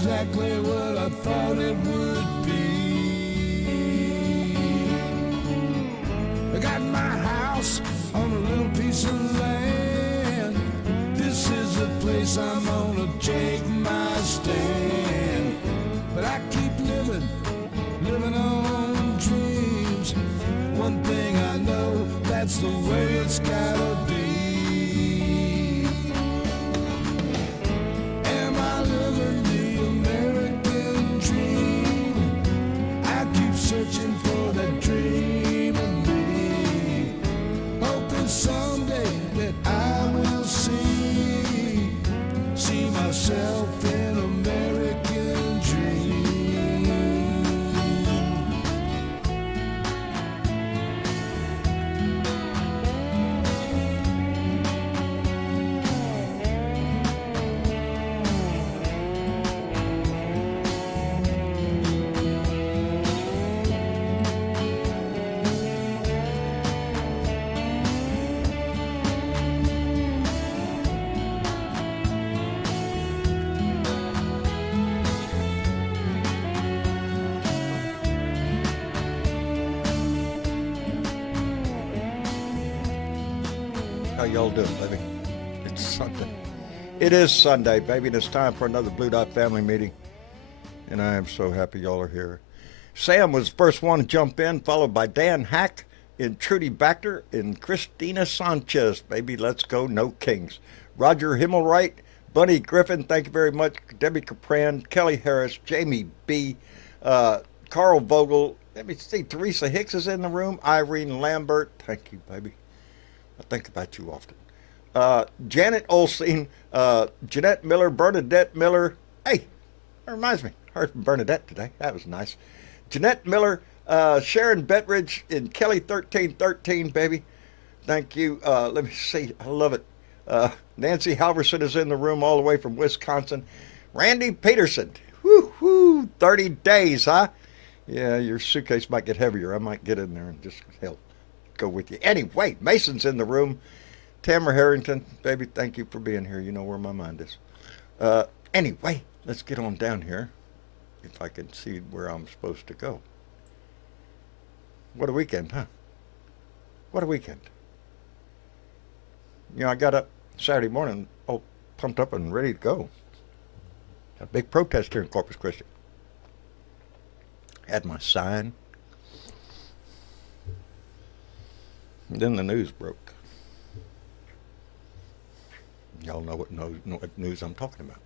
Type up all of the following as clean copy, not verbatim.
exactly what I thought it would be. I got my house on a little piece of land. This is the place I'm gonna take my stand. But I keep living on dreams. One thing I know, that's the way it's gotta be. Am I living the American dream? I keep searching for that dream of me, hoping someday that I will see myself in American dream. How y'all doing, baby? It's Sunday. It is Sunday, baby, and it's time for another Blue Dot family meeting. And I am so happy y'all are here. Sam was the first one to jump in, followed by Dan Hack and Trudy Baxter and Christina Sanchez. Baby, let's go, no kings. Roger Himmelwright, Bunny Griffin, thank you very much. Debbie Capran, Kelly Harris, Jamie B., Carl Vogel. Let me see, Teresa Hicks is in the room. Irene Lambert, thank you, baby. I think about you often. Janet Olsen, Jeanette Miller, Bernadette Miller. Hey, that reminds me. Heard from Bernadette today. That was nice. Jeanette Miller, Sharon Betridge, and Kelly 1313, baby. Thank you. Let me see. I love it. Nancy Halverson is in the room all the way from Wisconsin. Randy Peterson. Woo-hoo, 30 days, huh? Yeah, your suitcase might get heavier. I might get in there and just help. Go with you. Anyway, Mason's in the room. Tamara Harrington, baby, thank you for being here. You know where my mind is. Anyway, let's get on down here. If I can see where I'm supposed to go. What a weekend, huh? What a weekend. You know, I got up Saturday morning all pumped up and ready to go. A big protest here in Corpus Christi. Had my sign. Then the news broke. Y'all know what news I'm talking about.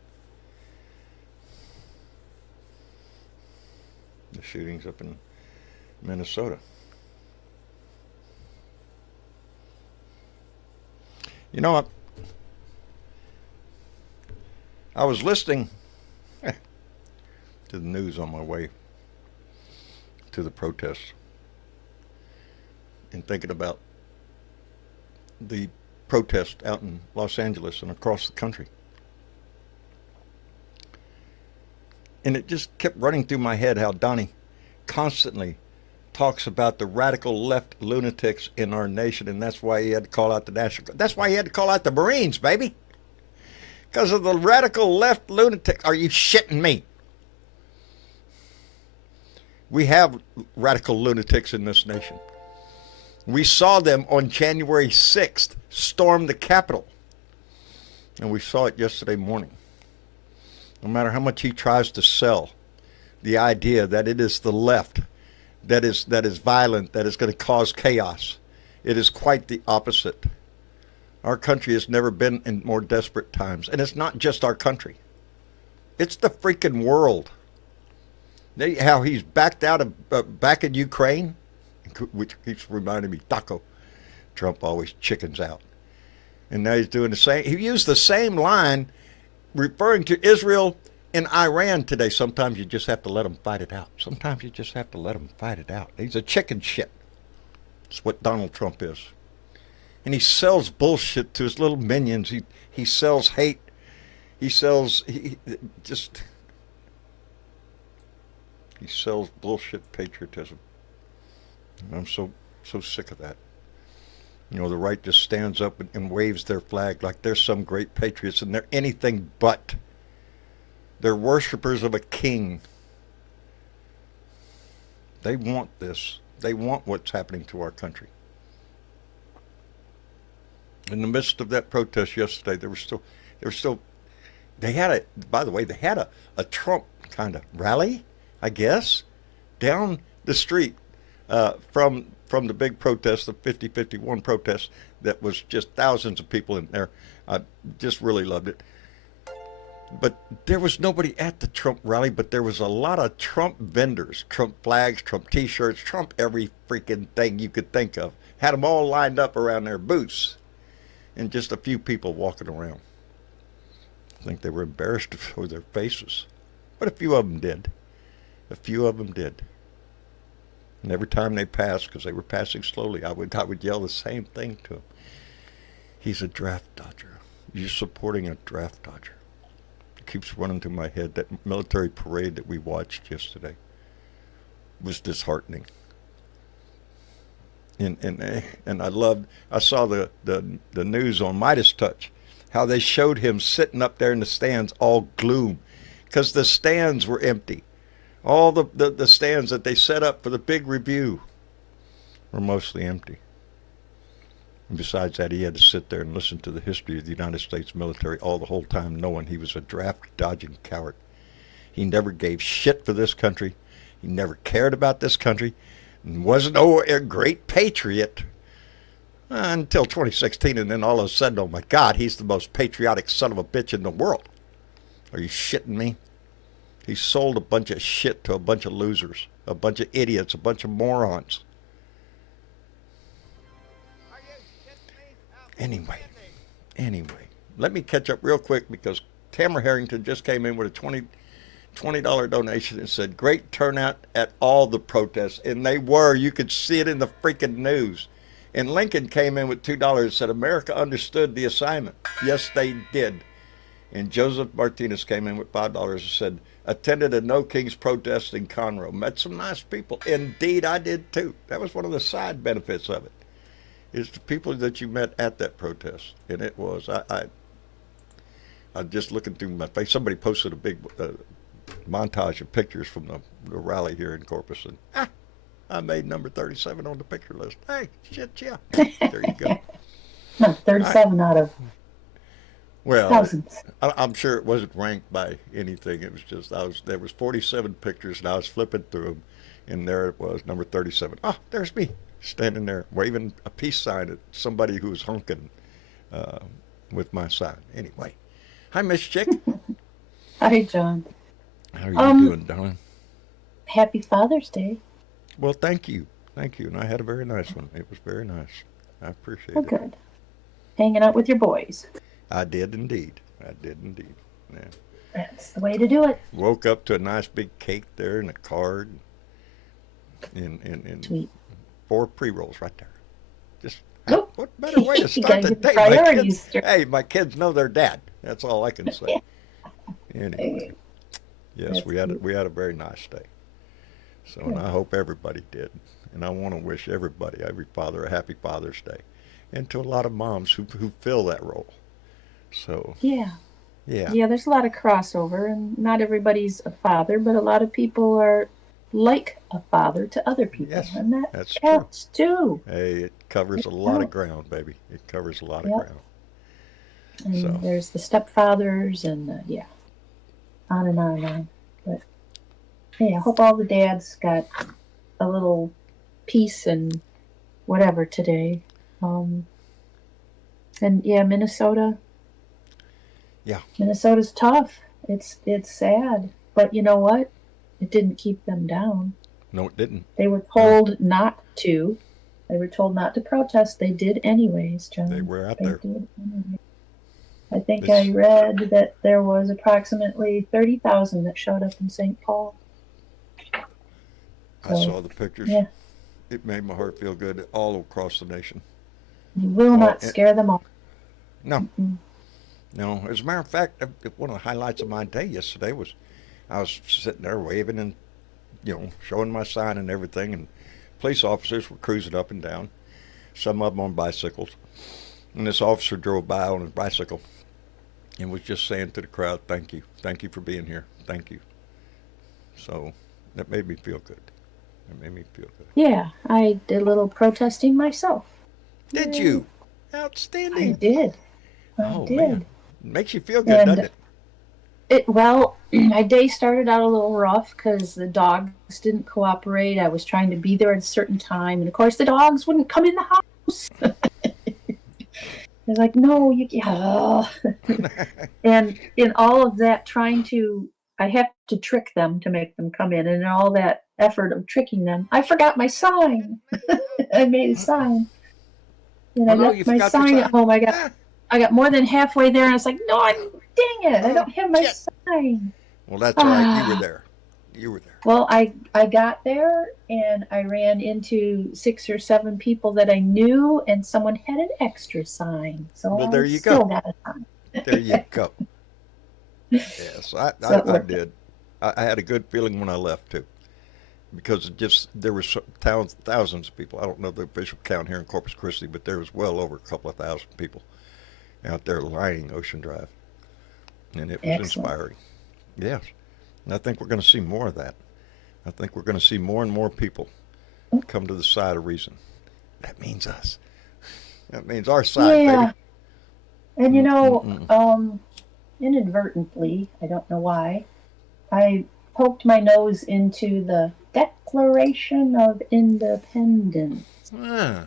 The shootings up in Minnesota. You know what? I was listening to the news on my way to the protests and thinking about the protest out in Los Angeles and across the country. And it just kept running through my head how Donnie constantly talks about the radical left lunatics in our nation, and that's why he had to call out the National Guard. That's why he had to call out the Marines, baby. Because of the radical left lunatics. Are you shitting me? We have radical lunatics in this nation. We saw them on January 6th storm the Capitol. And we saw it yesterday morning. No matter how much he tries to sell the idea that it is the left that is violent, that is going to cause chaos, it is quite the opposite. Our country has never been in more desperate times. And it's not just our country. It's the freaking world. How he's backed out of back in Ukraine, which keeps reminding me, Taco. Trump always chickens out. And now he's doing the same. He used the same line referring to Israel and Iran today. Sometimes you just have to let them fight it out. Sometimes you just have to let them fight it out. He's a chicken shit. That's what Donald Trump is. And he sells bullshit to his little minions. He sells hate. He sells bullshit patriotism. And I'm so sick of that. You know, the right just stands up and waves their flag like they're some great patriots, and they're anything but. They're worshipers of a king. They want this. They want what's happening to our country. In the midst of that protest yesterday, they had by the way, they had a Trump kind of rally, I guess, down the street from the big protest, the 50-51 protest, that was just thousands of people in there. I just really loved it. But there was nobody at the Trump rally, but there was a lot of Trump vendors, Trump flags, Trump T-shirts, Trump every freaking thing you could think of. Had them all lined up around their booths, and just a few people walking around. I think they were embarrassed to show their faces, but a few of them did. A few of them did. And every time they passed, because they were passing slowly, I would yell the same thing to them. He's a draft dodger. You're supporting a draft dodger. It keeps running through my head. That military parade that we watched yesterday was disheartening. And I saw the news on Midas Touch, how they showed him sitting up there in the stands all gloom, because the stands were empty. All the stands that they set up for the big review were mostly empty. And besides that, he had to sit there and listen to the history of the United States military all the whole time, knowing he was a draft-dodging coward. He never gave shit for this country. He never cared about this country. And wasn't a great patriot until 2016, and then all of a sudden, oh my God, he's the most patriotic son of a bitch in the world. Are you shitting me? He sold a bunch of shit to a bunch of losers, a bunch of idiots, a bunch of morons. Anyway, let me catch up real quick, because Tamara Harrington just came in with a $20 donation and said, great turnout at all the protests. And they were. You could see it in the freaking news. And Lincoln came in with $2 and said, America understood the assignment. Yes, they did. And Joseph Martinez came in with $5 and said, attended a No Kings protest in Conroe. Met some nice people. Indeed, I did too. That was one of the side benefits of it, is the people that you met at that protest. And it was, I'm just looking through my face. Somebody posted a big montage of pictures from the rally here in Corpus, and I made number 37 on the picture list. Hey, shit, yeah. There you go. No, 37 out of thousands. I'm sure it wasn't ranked by anything. It was just, there was 47 pictures, and I was flipping through them, and there it was, number 37. Ah, there's me, standing there, waving a peace sign at somebody who was honking with my sign. Anyway, hi, Miss Chick. Hi, John. How are you doing, darling? Happy Father's Day. Well, thank you. Thank you. And I had a very nice one. It was very nice. I appreciate Well, it. good. Hanging out with your boys. I did indeed. Yeah. That's the way to do it. Woke up to a nice big cake there and a card. And Sweet. 4 pre-rolls right there. Just, Oh. what better way to You start gotta the get the day? My priorities kids, hey, my kids know their dad. That's all I can say. Anyway. Yes, That's we had a very nice day. So, and I hope everybody did. And I want to wish everybody, every father, a happy Father's Day. And to a lot of moms who fill that role. So, Yeah, yeah. there's a lot of crossover, and not everybody's a father, but a lot of people are like a father to other people. Yes, and that that's counts too. Hey, it covers a lot of ground, baby. It covers a lot of ground. And So. there's the stepfathers, and on and on and on. But hey, I hope all the dads got a little peace and whatever today. And Minnesota. Yeah. Minnesota's tough. It's sad, but you know what? It didn't keep them down. No, it didn't. They were told not to. They were told not to protest. They did anyways, John. They were out They there. did anyways. I think I read that there was approximately 30,000 that showed up in St. Paul. I saw the pictures. Yeah. It made my heart feel good all across the nation. You will not scare them off. No. Mm-mm. No. As a matter of fact, one of the highlights of my day yesterday was I was sitting there waving and, showing my sign and everything, and police officers were cruising up and down, some of them on bicycles. And this officer drove by on his bicycle, and was just saying to the crowd, "Thank you, thank you for being here, thank you." So that made me feel good. That made me feel good. Yeah, I did a little protesting myself. Did Yay. you? I Outstanding. did. I Oh man, did. makes you feel good, doesn't And it? well, my day started out a little rough because the dogs didn't cooperate. I was trying to be there at a certain time, and of course, the dogs wouldn't come in the house. I was like, no, you can't. And in all of that, I have to trick them to make them come in. And in all that effort of tricking them, I forgot my sign. I made a sign. And Oh I no, you left my forgot your sign at sign. home. Ah, I got more than halfway there, and I was like, no, dang it, I oh don't have my shit. sign. Well, that's all right. You were Ah. there. You were there. Well, I got there and I ran into 6 or 7 people that I knew, and someone had an extra sign, so Well, I there you still go. got a sign. There you go. Yes, So it I worked. did. I had a good feeling when I left too, because it just there were thousands of people. I don't know the official count here in Corpus Christi, but there was well over a couple of thousand people out there lining Ocean Drive, and it was Excellent. inspiring. Yes, and I think we're going to see more of that. I think we're going to see more and more people come to the side of reason. That means us. That means our side, baby. Yeah, and Mm-mm-mm. inadvertently, I don't know why, I poked my nose into the Declaration of Independence. Ah,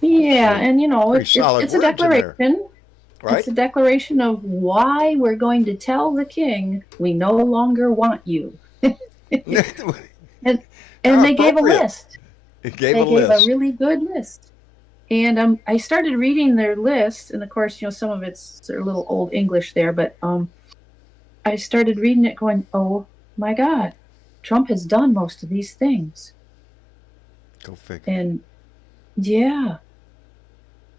Yeah, some and pretty solid it's a words in there, declaration. It's right? a declaration of why we're going to tell the king we no longer want you. and How and they gave a appropriate. list. It gave a They gave a list. really good list. And I started reading their list, and of course, some of it's a little old English there, but I started reading it, going, "Oh my God, Trump has done most of these things." Go figure. And yeah,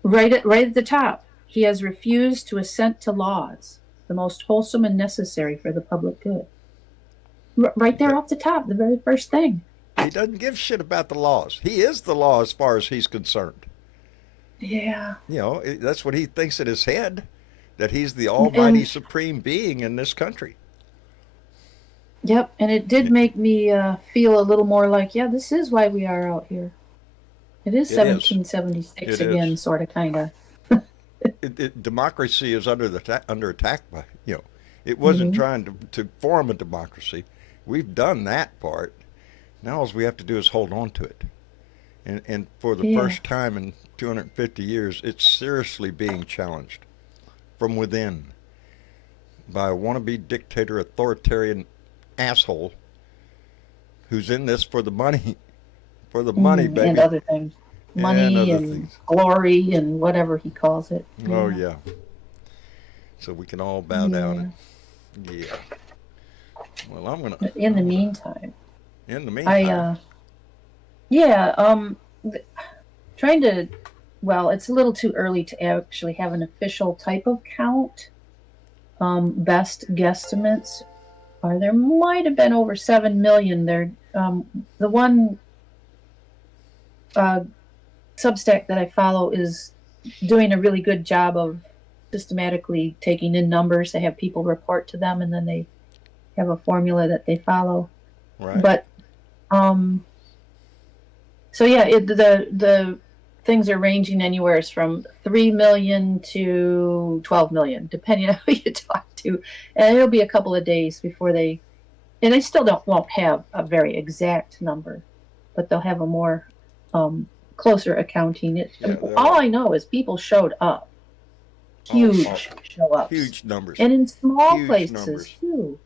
right at the top, he has refused to assent to laws, the most wholesome and necessary for the public good. Right there off the top, the very first thing. He doesn't give shit about the laws. He is the law as far as he's concerned. Yeah. That's what he thinks in his head, that he's the almighty And supreme being in this country. yep, and it did It, make me feel a little more like, yeah, this is why we are out here. It is it is. 1776 It is. again, sort of, kind of. Democracy is under attack by. It wasn't Hmm. trying to form a democracy. We've done that part. Now all we have to do is hold on to it. And for the Yeah. first time in 250 years, it's seriously being challenged from within by a wannabe dictator, authoritarian asshole who's in this for the money, for the money, And baby, other things. and Money other and things. glory and whatever he calls it. Oh Yeah. yeah, so we can all bow down Yeah. and yeah. Well, I'm gonna. But in the I'm gonna. meantime, In the I, meantime, yeah, trying to, well, it's a little too early to actually have an official type of count. Best guesstimates are there might have been over 7 million there. The one uh, Substack that I follow is doing a really good job of systematically taking in numbers. They have people report to them, and then they have a formula that they follow. right? But so yeah, the things are ranging anywhere from 3 million to 12 million, depending on who you talk to, and it'll be a couple of days before and they still won't have a very exact number, but they'll have a more closer accounting. Yeah, All I know is people showed up, huge show ups, huge numbers, and in small huge places numbers. too.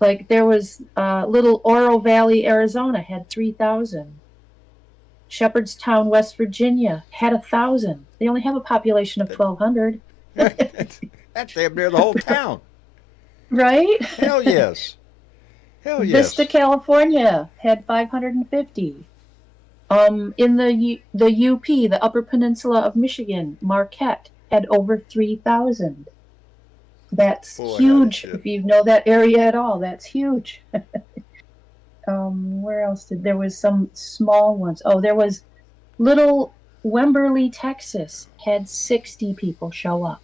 Like there was little Oro Valley, Arizona had 3,000. Shepherdstown, West Virginia had 1,000. They only have a population of That, 1,200. that's damn near the whole town. Right? Hell yes, hell Vista, yes. California had 550. In the UP, the Upper Peninsula of Michigan, Marquette had over 3,000. That's Boy, howdy huge. shit. If you know that area at all, that's huge. Where else there was some small ones? Oh, there was little Wemberley, Texas had 60 people show up.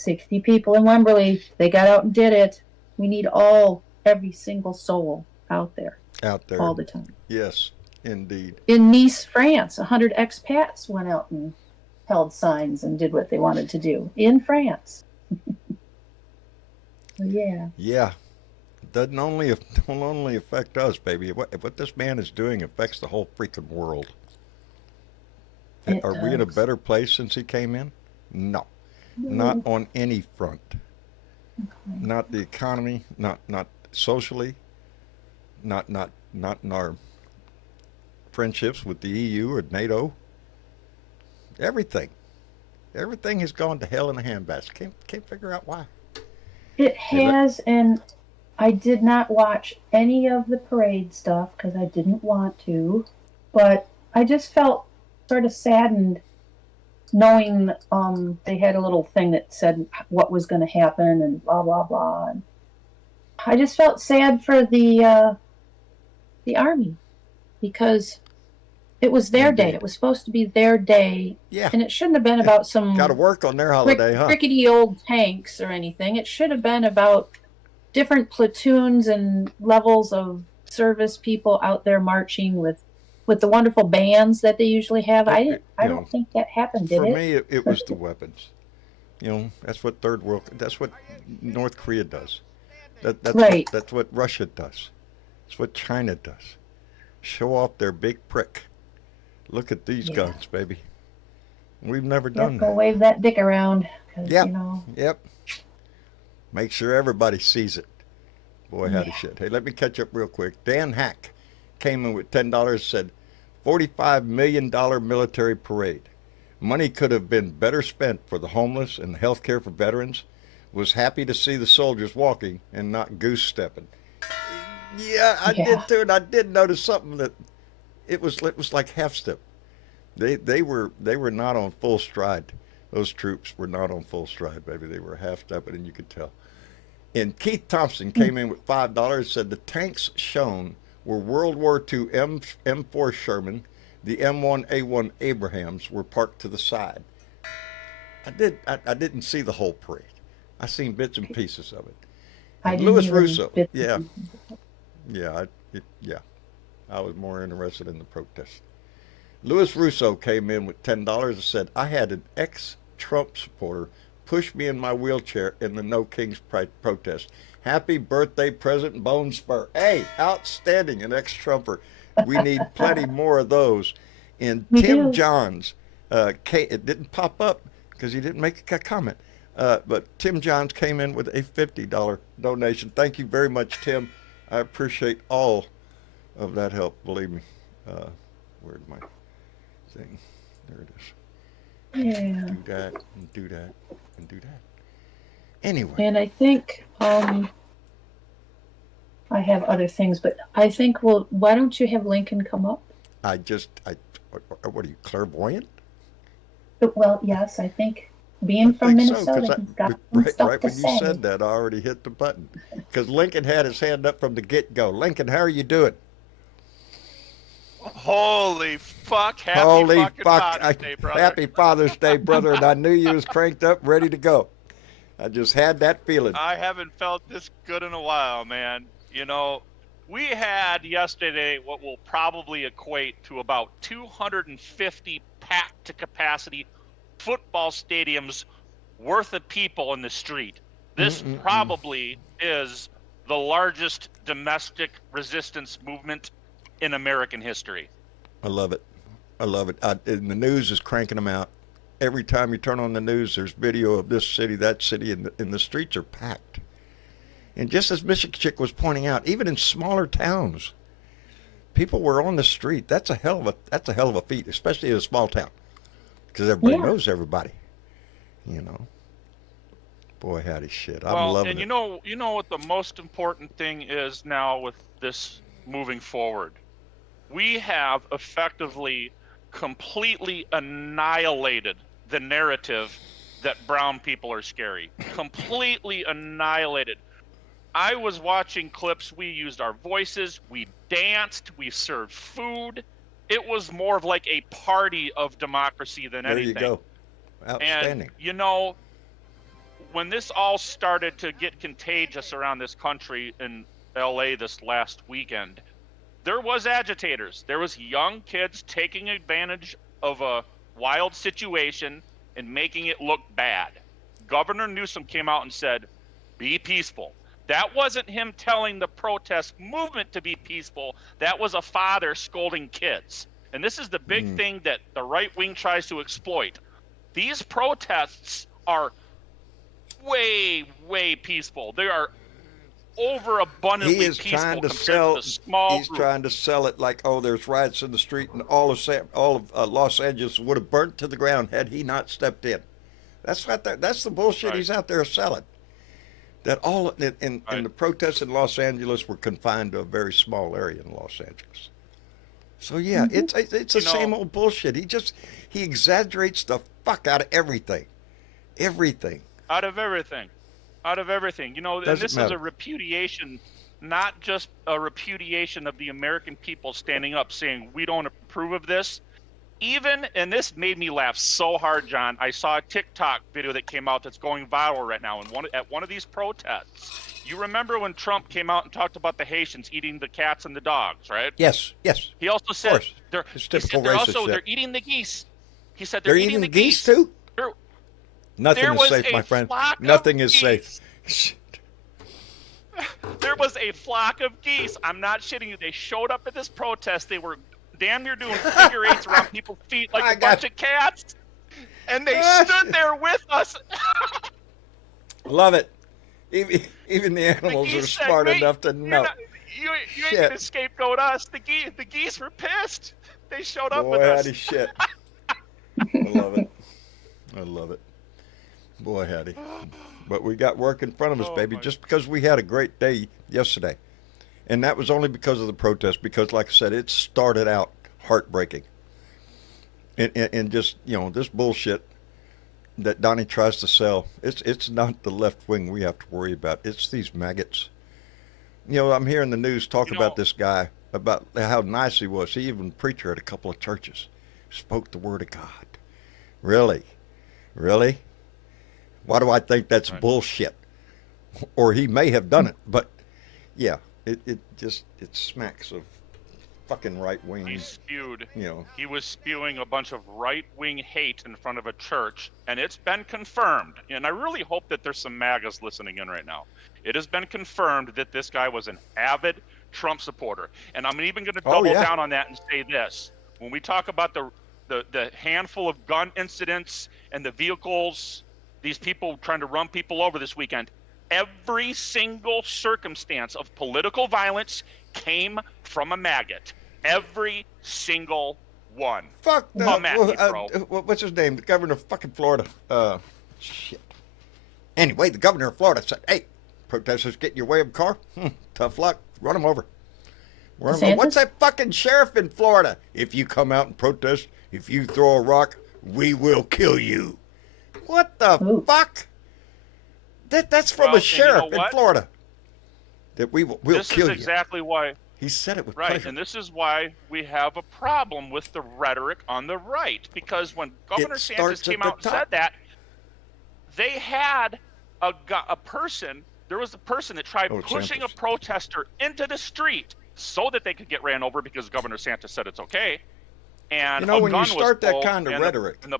60 people in Wembley. They got out and did it. We need every single soul out there Out there. all the time. Yes, indeed. In Nice, France, 100 expats went out and held signs and did what they wanted to do in France. Yeah. Yeah. Don't only affect us, baby. What this man is doing affects the whole freaking world. Are we in a better place since he came in? No. Not on any front. Not the economy, not socially, not in our friendships with the EU or NATO. Everything has gone to hell in a handbasket. Can't figure out why. It has, and I did not watch any of the parade stuff because I didn't want to, but I just felt sort of saddened knowing they had a little thing that said what was going to happen and blah blah blah. And I just felt sad for the army because it was their day. It was supposed to be their day, Yeah. and it shouldn't have been about some Got to work on their holiday, huh? rickety old tanks or anything. It should have been about different platoons and levels of service people out there marching with the wonderful bands that they usually have. I don't think that happened, did For it? me, it was the weapons. That's what third world. That's what North Korea does. That's right. That's what Russia does. That's what China does. Show off their big prick. Look at these guns, baby. We've never done Go that. wave that dick around. Yep. Yep. Make sure everybody sees it. Boy, howdy shit. Hey, let me catch up real quick. Dan Hack came in with $10, said $45 million military parade. Money could have been better spent for the homeless and health care for veterans. Was happy to see the soldiers walking and not goose stepping. Yeah, I did too, and I did notice something that it was like half step. They were not on full stride. Those troops were not on full stride, baby. They were half stepping, and you could tell. And Keith Thompson came in with $5, said the tanks shown were World War II M4 Sherman, the M1A1 Abrahams were parked to the side. I didn't see the whole parade. I seen bits and pieces of it. And Louis Russo, I was more interested in the protest. Louis Russo came in with $10 and said, I had an ex-Trump supporter push me in my wheelchair in the No Kings Pride protest. Happy birthday, President Bone Spur. Hey, outstanding, an ex-Trumper. We need plenty more of those. And Tim Johns, it didn't pop up because he didn't make a comment, but Tim Johns came in with a $50 donation. Thank you very much, Tim. I appreciate all of that help, believe me. Where's my thing? There it is. Yeah. Do that, and do that, and do that. Anyway. And I think I have other things, but I think, why don't you have Lincoln come up? What are you, clairvoyant? Well, yes, I think being from Minnesota, he's got some stuff right to when say. you said that, I already hit the button. Because Lincoln had his hand up from the get-go. Lincoln, how are you doing? Holy fuck! Happy Father's Day, brother. Happy Father's Day, brother, and I knew you was cranked up, ready to go. I just had that feeling. I haven't felt this good in a while, man. We had yesterday what will probably equate to about 250 packed to capacity football stadiums worth of people in the street. This probably is the largest domestic resistance movement in American history. I love it. And the news is cranking them out. Every time you turn on the news, there's video of this city, that city, and the streets are packed. And just as Michigan was pointing out, even in smaller towns, people were on the street. That's a hell of a feat, especially in a small town, because everybody knows everybody. Boy, howdy shit. I'm loving it. And you know what the most important thing is now with this moving forward? We have effectively completely annihilated the narrative that brown people are scary. Completely annihilated. I was watching clips. We used our voices. We danced. We served food. It was more of like a party of democracy than anything. There you go. Outstanding. And, when this all started to get contagious around this country in LA this last weekend, there was agitators. There was young kids taking advantage of a wild situation and making it look bad. Governor Newsom came out and said, be peaceful. That wasn't him telling the protest movement to be peaceful. That was a father scolding kids. And this is the big thing that the right wing tries to exploit. These protests are way, way peaceful. They are overabundantly He is peaceful trying to compared sell. to the small He's group. trying to sell it like, oh, there's riots in the street, and all of Los Angeles would have burnt to the ground had he not stepped in. That's what that's the bullshit Right. he's out there selling. That all and the protests in Los Angeles were confined to a very small area in Los Angeles. So yeah, it's the same old bullshit. He exaggerates the fuck out of everything. Out of everything. You know, and Doesn't this is matter. a repudiation, not just a repudiation of the American people standing up saying, we don't approve of this. Even, and this made me laugh so hard, John, I saw a TikTok video that came out that's going viral right now at one of these protests. You remember when Trump came out and talked about the Haitians eating the cats and the dogs, right? Yes. He also said course. they're, It's he typical said they're racist also shit. they're eating the geese. He said They're eating the geese too. There- Nothing there is was safe, a my friend. flock of Nothing is geese. safe. There was a flock of geese. I'm not shitting you. They showed up at this protest. They were damn near doing figure eights around people's feet like I a bunch of cats. And they stood there with us. Love it. Even the animals are geese said, smart "Wait, enough to know. You ain't Shit. gonna scapegoat us. The geese were pissed. They showed up with Boy, us. howdy shit. I love it. Boy, howdy. But we got work in front of us, Oh, baby, my- just because we had a great day yesterday. And that was only because of the protest, because, like I said, it started out heartbreaking. And just, this bullshit that Donnie tries to sell, it's not the left wing we have to worry about. It's these maggots. I'm hearing the news talk about this guy, about how nice he was. He even preacher at a couple of churches. Spoke the word of God. Really? Why do I think that's bullshit? Or he may have done it, but yeah, it smacks of fucking right wing. He spewed. You know. He was spewing a bunch of right-wing hate in front of a church, and it's been confirmed. And I really hope that there's some MAGAs listening in right now. It has been confirmed that this guy was an avid Trump supporter. And I'm even going to double down on that and say this. When we talk about the handful of gun incidents and the vehicles, these people trying to run people over this weekend, every single circumstance of political violence came from a maggot. Every single one. Fuck the, Come at me, bro. what's his name? The governor of fucking Florida. Shit. Anyway, the governor of Florida said, hey, protesters get in your way of a car? Tough luck. Run them over. DeSantis? What's that fucking sheriff in Florida? If you come out and protest, if you throw a rock, we will kill you. What the Ooh. fuck? That's from Well, a sheriff and you in know what? Florida. That we'll This kill is you. exactly why. He said it with Right, pleasure. and this is why we have a problem with the rhetoric on the right. Because when Governor starts Sanders at came the out and top. said that, they had a person, there was a person that tried pushing Sanders. a protester into the street so that they could get ran over because Governor Sanders said it's okay. And You know, a when you gun was start that pulled, kind of and rhetoric, and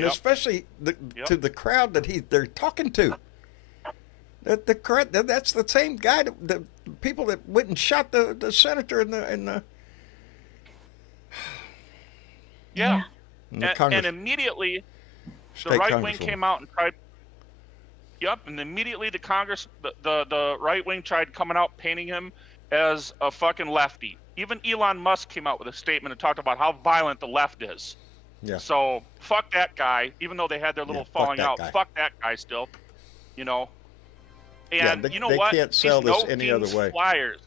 Yep. especially to the crowd that they're talking to. That's the same guy, the people that went and shot the senator and the Yeah. and the And Congress, immediately the state right wing congresswoman. came out and tried. Yep, and immediately the right wing tried coming out painting him as a fucking lefty. Even Elon Musk came out with a statement and talked about how violent the left is. Yeah. So fuck that guy. Even though they had their little fuck falling that out, guy. fuck that guy still. And they- you know they what? can't sell These this No any Kings other way. Flyers.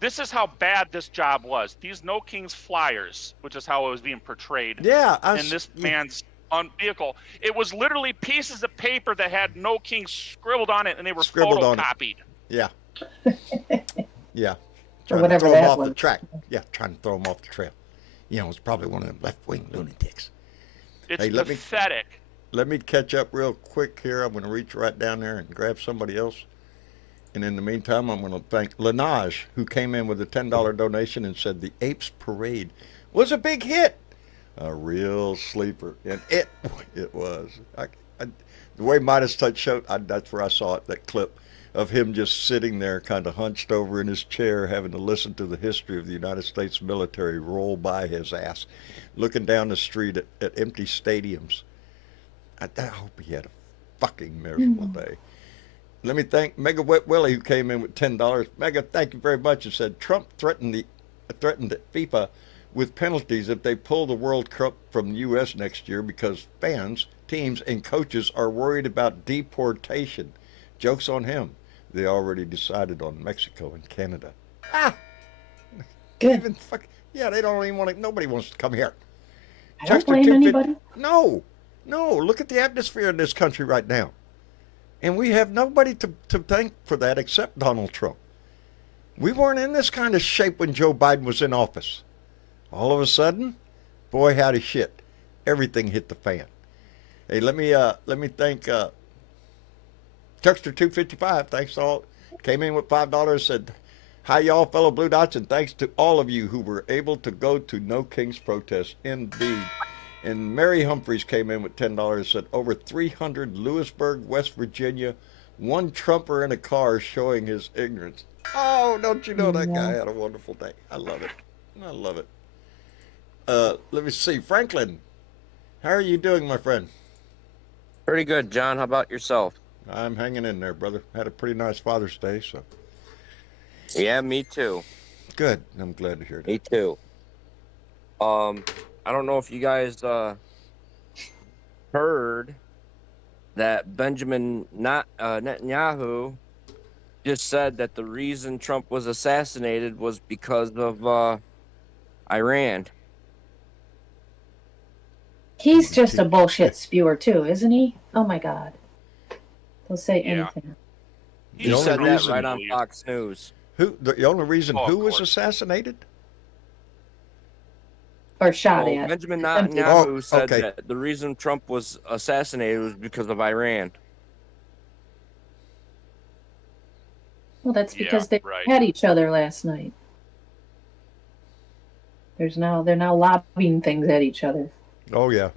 This is how bad this job was. These No Kings Flyers, which is how it was being portrayed. Yeah, In this man's vehicle. It was literally pieces of paper that had No King scribbled on it, and they were Scribbled on it. photocopied. Yeah. Yeah. Or Trying to whatever throw him that off was. the track. Yeah, trying to throw him off the trail. It's probably one of them left-wing lunatics. It's Hey, let me pathetic. let me catch up real quick here. I'm going to reach right down there and grab somebody else. And in the meantime, I'm going to thank Lanage, who came in with a $10 donation and said the Apes Parade was a big hit. A real sleeper. And it was. The way Midas Touch showed, that's where I saw it, that clip of him just sitting there kind of hunched over in his chair having to listen to the history of the United States military roll by his ass, looking down the street at empty stadiums. I hope he had a fucking miserable day. Let me thank Mega Wet Willie, who came in with $10. Mega, thank you very much, and said Trump threatened FIFA with penalties if they pull the World Cup from the U.S. next year because fans, teams, and coaches are worried about deportation. Joke's on him. They already decided on Mexico and Canada. Good. Yeah, they don't even want to. Nobody wants to come here. I don't blame anybody. No. Look at the atmosphere in this country right now. And we have nobody to thank for that except Donald Trump. We weren't in this kind of shape when Joe Biden was in office. All of a sudden, boy, howdy shit. Everything hit the fan. Hey, let me thank Chuckster255, thanks to all, came in with $5, said, hi y'all fellow Blue Dots, and thanks to all of you who were able to go to No Kings protest, indeed. And Mary Humphreys came in with $10, said, over 300 Lewisburg, West Virginia, one Trumper in a car showing his ignorance. Oh, don't you know that guy had a wonderful day. I love it. Let me see, Franklin, how are you doing, my friend? Pretty good, John. How about yourself? I'm hanging in there, brother. Had a pretty nice Father's Day, so. Yeah, me too. Good. I'm glad to hear that. Me too. I don't know if you guys heard that Benjamin Netanyahu just said that the reason Trump was assassinated was because of Iran. He's just a bullshit spewer too, isn't he? Oh my God. He'll say anything. He said that right on Fox News. The only reason who was course. assassinated? Or shot at. Benjamin Netanyahu said that the reason Trump was assassinated was because of Iran. Well, that's because they had each other last night. They're now lobbing things at each other. Oh yeah,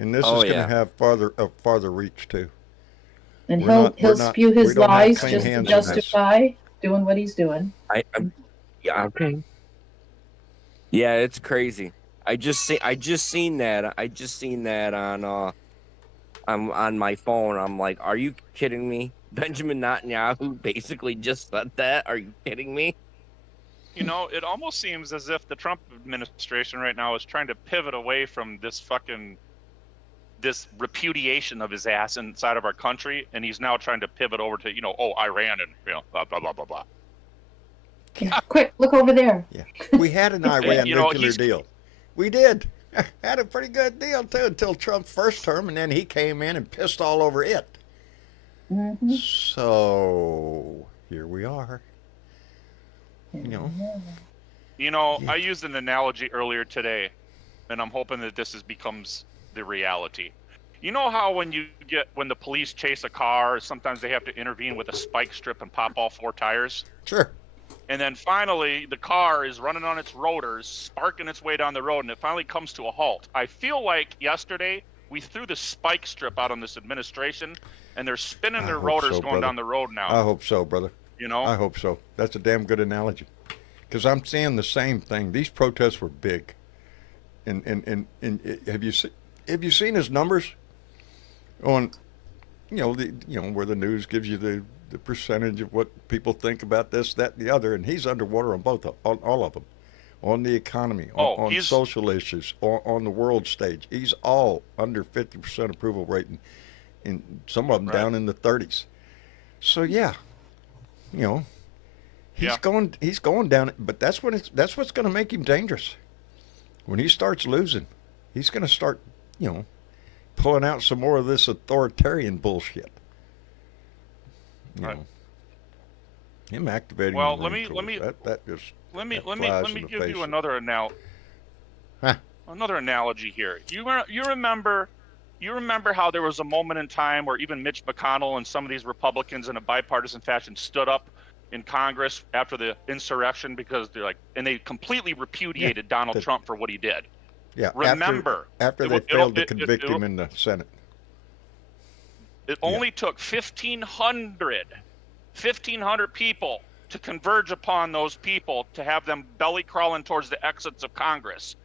and this is going to have farther reach too. And he'll spew his lies just to justify doing what he's doing. Okay. Yeah, it's crazy. I just seen that on my phone. I'm like, are you kidding me? Benjamin Netanyahu basically just said that. Are you kidding me? You know, it almost seems as if the Trump administration right now is trying to pivot away from this repudiation of his ass inside of our country, and he's now trying to pivot over to, Iran and, blah, blah, blah, blah, blah. Yeah, quick, look over there. Yeah, we had an Iran nuclear deal. We did. Had a pretty good deal, too, until Trump's first term, and then he came in and pissed all over it. Mm-hmm. So, here we are. I used an analogy earlier today, and I'm hoping that this becomes the reality. You know how when the police chase a car, sometimes they have to intervene with a spike strip and pop all four tires? Sure. And then finally, the car is running on its rotors, sparking its way down the road, and it finally comes to a halt. I feel like yesterday we threw the spike strip out on this administration, and they're spinning their rotors going down the road now. I hope so, brother. I hope so. That's a damn good analogy. Because I'm seeing the same thing. These protests were big. And have you seen his numbers on, where the news gives you the percentage of what people think about this, that, and the other, and he's underwater on all of them, on the economy, on social issues, on the world stage. He's all under 50% approval rating, and some of them down in the 30s. So he's going down, but that's what's going to make him dangerous. When he starts losing, he's going to start, pulling out some more of this authoritarian bullshit. Him activating. Well, let me give you another analogy here. You remember You remember how there was a moment in time where even Mitch McConnell and some of these Republicans in a bipartisan fashion stood up in Congress after the insurrection because they're like, and they completely repudiated Donald Trump for what he did. Yeah. Remember, after they failed to convict him in the Senate. It only took 1,500 people to converge upon those people to have them belly crawling towards the exits of Congress.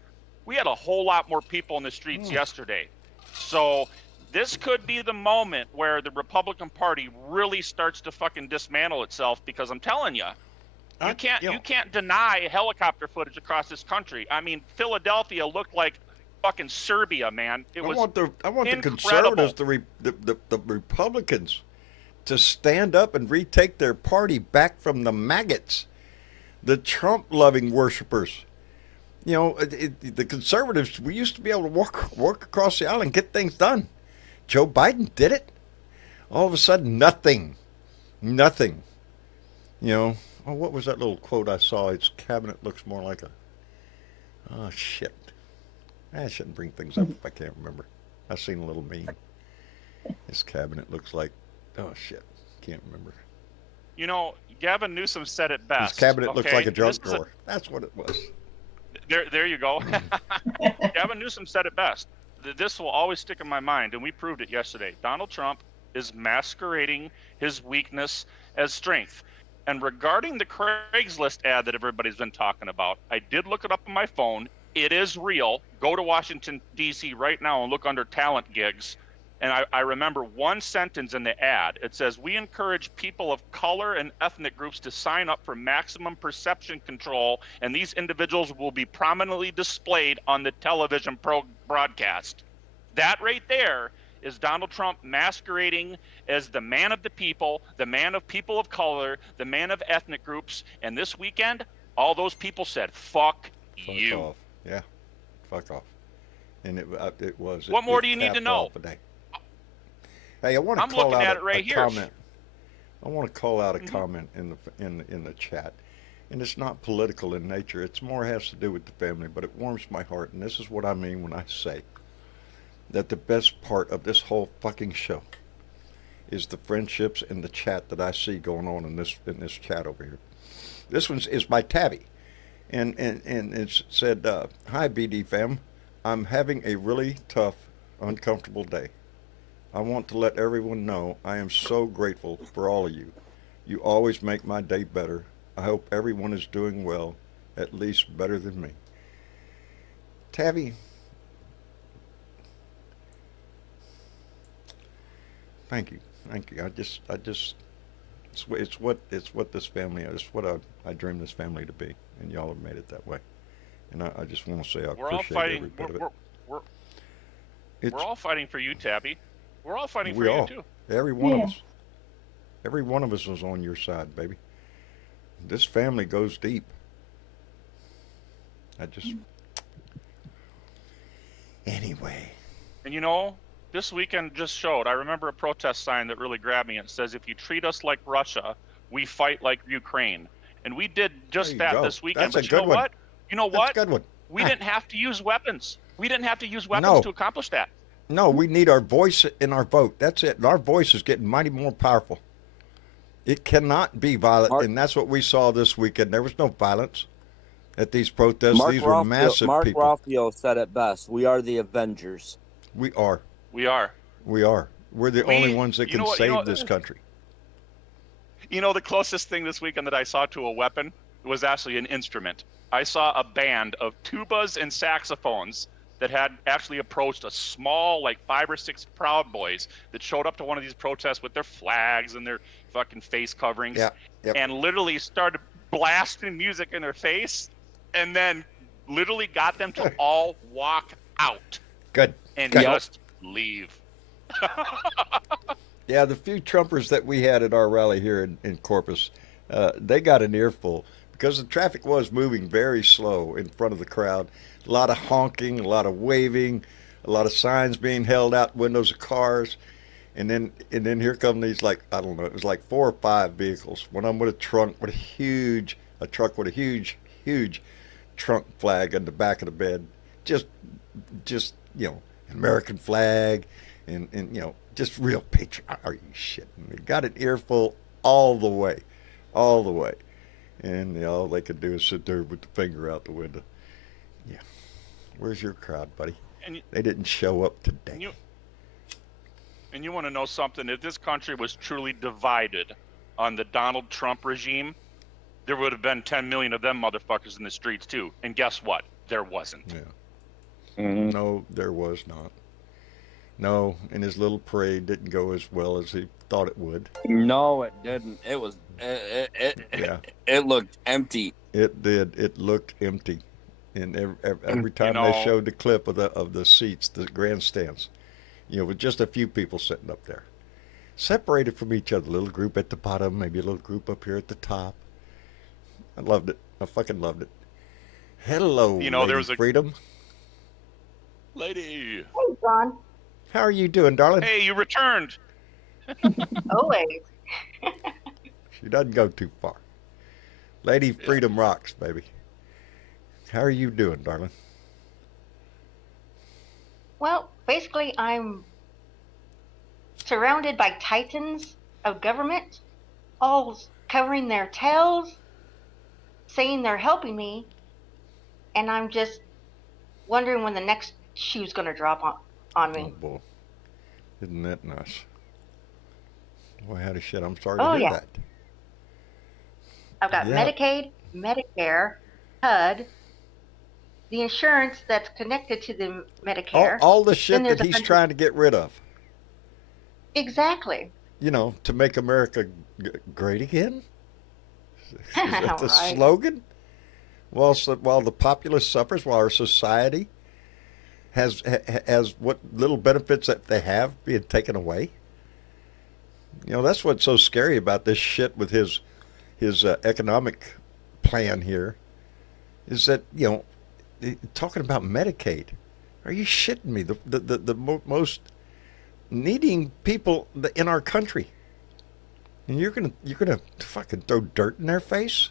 We had a whole lot more people in the streets yesterday. So this could be the moment where the Republican Party really starts to fucking dismantle itself, because I'm telling you, you can't deny helicopter footage across this country. I mean, Philadelphia looked like fucking Serbia, man. I want the conservatives, the Republicans, to stand up and retake their party back from the maggots, the Trump-loving worshipers. You know, the conservatives, we used to be able to work across the aisle and get things done. Joe Biden did it. All of a sudden, nothing. You know, what was that little quote I saw? Its cabinet looks more like a... Oh, shit. I shouldn't bring things up if I can't remember. I've seen a little meme. His cabinet looks like... Oh, shit. Can't remember. You know, Gavin Newsom said it best. His cabinet looks like a junk drawer. That's what it was. There you go. Gavin Newsom said it best. This will always stick in my mind, and we proved it yesterday. Donald Trump is masquerading his weakness as strength. And regarding the Craigslist ad that everybody's been talking about, I did look it up on my phone. It is real. Go to Washington, D.C. right now and look under talent gigs. And I remember one sentence in the ad. It says, "We encourage people of color and ethnic groups to sign up for maximum perception control, and these individuals will be prominently displayed on the television broadcast." That right there is Donald Trump masquerading as the man of the people, the man of people of color, the man of ethnic groups. And this weekend, all those people said, fuck you. Off. Yeah, fuck off. And it was. What more do you need to know? Hey, I want to I'm call looking out at it right a here. comment. I want to call out a comment in the chat, and it's not political in nature. It's more has to do with the family, but it warms my heart. And this is what I mean when I say that the best part of this whole fucking show is the friendships in the chat that I see going on in this chat over here. This one is by Tabby, and it said, "Hi BD fam, I'm having a really tough, uncomfortable day. I want to let everyone know I am so grateful for all of you. You always make my day better. I hope everyone is doing well, at least better than me." Tabby, thank you. It's what this family is. It's what I dreamed this family to be, and y'all have made it that way. And I just want to say I appreciate every bit of it. We're all fighting for you, Tabby. We're all fighting for you too. Every one of us. Every one of us is on your side, baby. This family goes deep. Anyway. And you know, this weekend just showed, I remember a protest sign that really grabbed me. It says, "If you treat us like Russia, we fight like Ukraine." And we did just that this weekend. That's but you know what? You know what? That's a good one. We didn't have to use weapons. We didn't have to use weapons to accomplish that. No, we need our voice and our vote. That's it. And our voice is getting mighty more powerful. It cannot be violent, and that's what we saw this weekend. There was no violence at these protests. These were massive people. Mark Rubio said it best. We are the Avengers. We are. We are. We are. We're the only ones that can save this country. You know, the closest thing this weekend that I saw to a weapon was actually an instrument. I saw a band of tubas and saxophones that had actually approached a small, like 5 or 6 Proud Boys that showed up to one of these protests with their flags and their fucking face coverings, and literally started blasting music in their face, and then literally got them to all walk out. Good. And just leave. Yeah, the few Trumpers that we had at our rally here in Corpus, they got an earful because the traffic was moving very slow in front of the crowd. A lot of honking, a lot of waving, a lot of signs being held out windows of cars. And then here come these, like, I don't know, it was like 4 or 5 vehicles. One of them with a truck with a huge trunk flag on the back of the bed. Just you know, American flag, and just real patriotic. Are you shitting me? Got an earful all the way, all the way, and all they could do is sit there with the finger out the window. Yeah, where's your crowd, buddy? And They didn't show up today. you want to know something? If this country was truly divided on the Donald Trump regime, there would have been 10 million of them motherfuckers in the streets too. And guess what? There wasn't. Yeah. No, there was not. No, and his little parade didn't go as well as he thought it would. No, it didn't. It was. Yeah. It looked empty. It did. It looked empty, and every time they showed the clip of the seats, the grandstands, with just a few people sitting up there, separated from each other. A little group at the bottom, maybe a little group up here at the top. I loved it. I fucking loved it. Hello, Lady there was Freedom. Lady. Hey, John. How are you doing, darling? Hey, you returned. Always. She doesn't go too far. Lady Freedom rocks, baby. How are you doing, darling? Well, basically, I'm surrounded by titans of government, all covering their tails, saying they're helping me, and I'm just wondering when the next shoe's going to drop on me. Oh, boy. Isn't that nice? Boy, howdy shit. I'm sorry to hear that. I've got Medicaid, Medicare, HUD, the insurance that's connected to the Medicare. All the shit that he's trying to get rid of. Exactly. To make America great again? Is that the Right. slogan? While the populace suffers, while our society has what little benefits that they have being taken away. That's what's so scary about this shit with his economic plan here, is that talking about Medicaid. Are you shitting me? The most needing people in our country, and you're gonna fucking throw dirt in their face?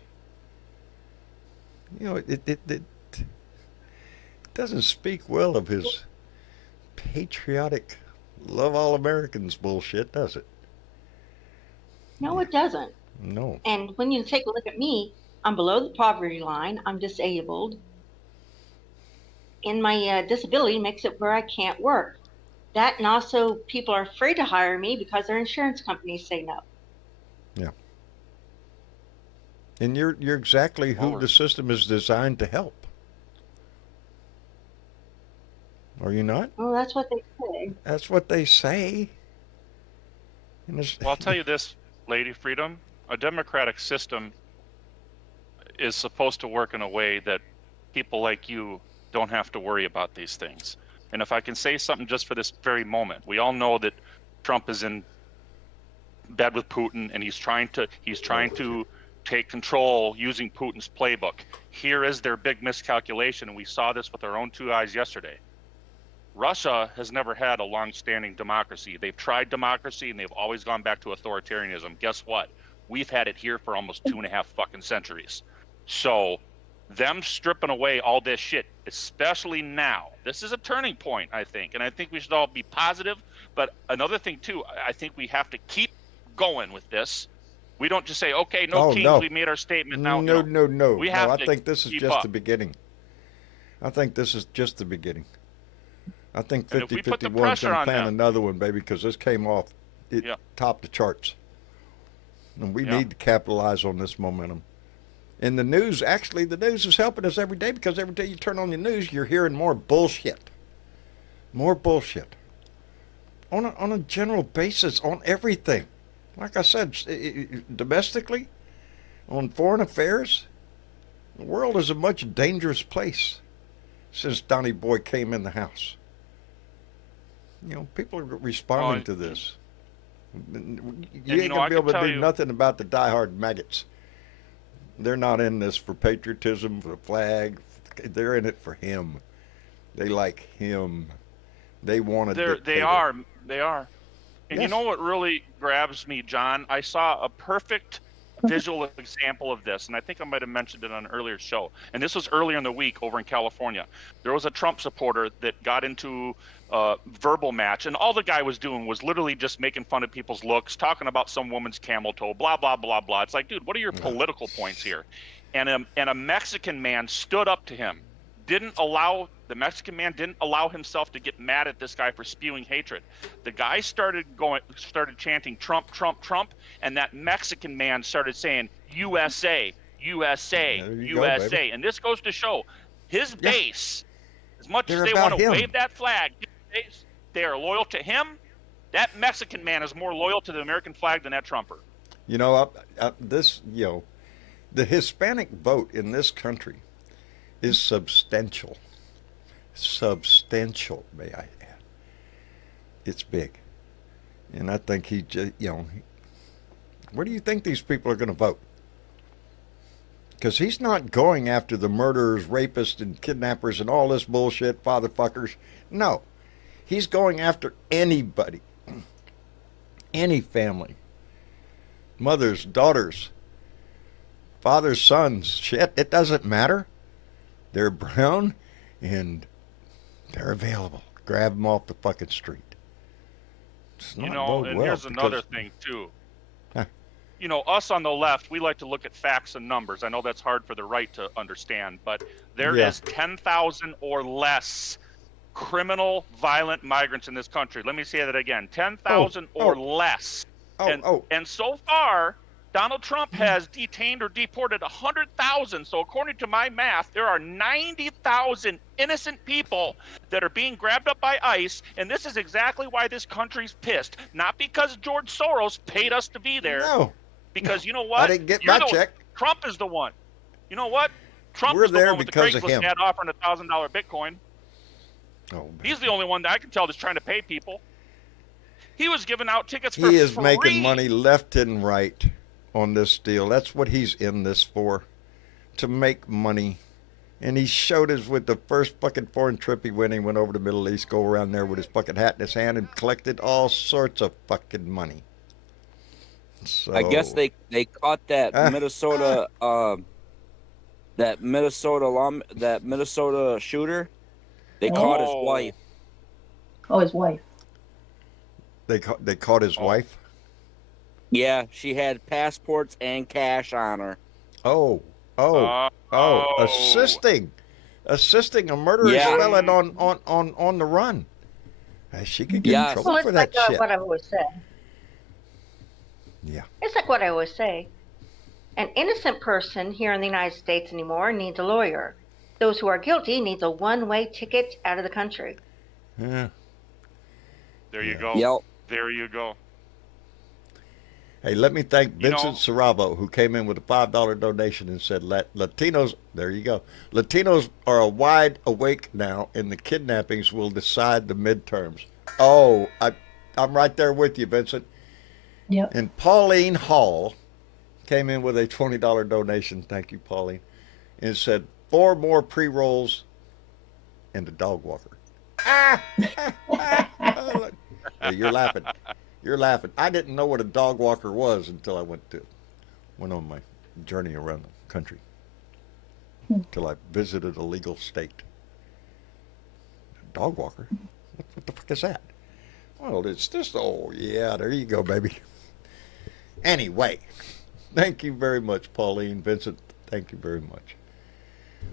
It doesn't speak well of his patriotic, love all Americans bullshit, does it? No, it doesn't. No. And when you take a look at me, I'm below the poverty line. I'm disabled. And my disability makes it where I can't work. That, and also people are afraid to hire me because their insurance companies say no. Yeah. And you're exactly who the system is designed to help. Are you not? Well, that's what they say. That's what they say. Well, I'll tell you this, Lady Freedom. A democratic system is supposed to work in a way that people like you don't have to worry about these things. And if I can say something just for this very moment, we all know that Trump is in bed with Putin, and he's trying to take control using Putin's playbook. Here is their big miscalculation, and we saw this with our own two eyes yesterday. Russia has never had a long-standing democracy. They've tried democracy, and they've always gone back to authoritarianism. Guess what? We've had it here for almost 2.5 fucking centuries. So them stripping away all this shit, especially now, this is a turning point, I think. And I think we should all be positive. But another thing, too, I think we have to keep going with this. We don't just say, okay, kings, we made our statement now. No. We have I think this is just up. the beginning. I think this is just the beginning. I think And if we put the 50-51's pressure going to on plan them- another one, baby, because this came off. It topped the charts. And we need to capitalize on this momentum. And the news is helping us every day, because every day you turn on the news, you're hearing more bullshit. More bullshit. On a general basis, on everything. Like I said, domestically, on foreign affairs, the world is a much dangerous place since Donnie Boy came in the house. People are responding to this. You ain't going to be able to do nothing about the diehard maggots. They're not in this for patriotism, for the flag. They're in it for him. They like him. They want to. They are. And you know what really grabs me, John? I saw a perfect visual example of this, and I think I might have mentioned it on an earlier show, and this was earlier in the week over in California. There was a Trump supporter that got into a verbal match, and all the guy was doing was literally just making fun of people's looks, talking about some woman's camel toe, blah, blah, blah, blah. It's like, dude, what are your political points here? And a Mexican man stood up to him. The Mexican man didn't allow himself to get mad at this guy for spewing hatred. The guy started chanting Trump, Trump, Trump, and that Mexican man started saying USA, USA, USA. And this goes to show his base, as much as they want to wave that flag, they are loyal to him. That Mexican man is more loyal to the American flag than that Trumper. You know, the Hispanic vote in this country is substantial. Substantial, may I add. It's big. And I think he just, where do you think these people are going to vote? Because he's not going after the murderers, rapists, and kidnappers and all this bullshit, fatherfuckers. No. He's going after anybody. Any family. Mothers, daughters, fathers, sons. Shit, it doesn't matter. They're brown and they're available. Grab them off the fucking street. It's not and here's another thing too. Us on the left, we like to look at facts and numbers. I know that's hard for the right to understand, but there is 10,000 or less criminal, violent migrants in this country. Let me say that again: 10,000 or less. And so far, Donald Trump has detained or deported 100,000. So according to my math, there are 90,000 innocent people that are being grabbed up by ICE. And this is exactly why this country's pissed. Not because George Soros paid us to be there. No. Because you know what? I didn't get my check. Trump is the one. You know what? Trump We're is the there one with the because of him. Craigslist ad offering $1,000 Bitcoin. Oh, he's the only one that I can tell that's trying to pay people. He was giving out tickets for free. He is making money left and right on this deal. That's what he's in this for, to make money. And he showed us with the first fucking foreign trip he went over to the Middle East, go around there with his fucking hat in his hand and collected all sorts of fucking money. So, I guess they caught that Minnesota Minnesota shooter. They caught his wife. Oh, his wife. They caught his wife? Yeah, she had passports and cash on her. Assisting a murderous felon on the run. She could get in trouble for that shit. It's like what I always say. Yeah. It's like what I always say. An innocent person here in the United States anymore needs a lawyer. Those who are guilty needs a one-way ticket out of the country. Yeah. There you go. Yep. There you go. Hey, let me thank Vincent Saravo, who came in with a $5 donation and said, Latinos, there you go. Latinos are wide awake now, and the kidnappings will decide the midterms. Oh, I'm right there with you, Vincent. Yep. And Pauline Hall came in with a $20 donation. Thank you, Pauline. And said, 4 more pre-rolls and a dog walker. Hey, you're laughing. You're laughing. I didn't know what a dog walker was until I went on my journey around the country. Until I visited a legal state. A dog walker? What the fuck is that? Well, it's just, there you go, baby. Anyway, thank you very much, Pauline. Vincent, thank you very much.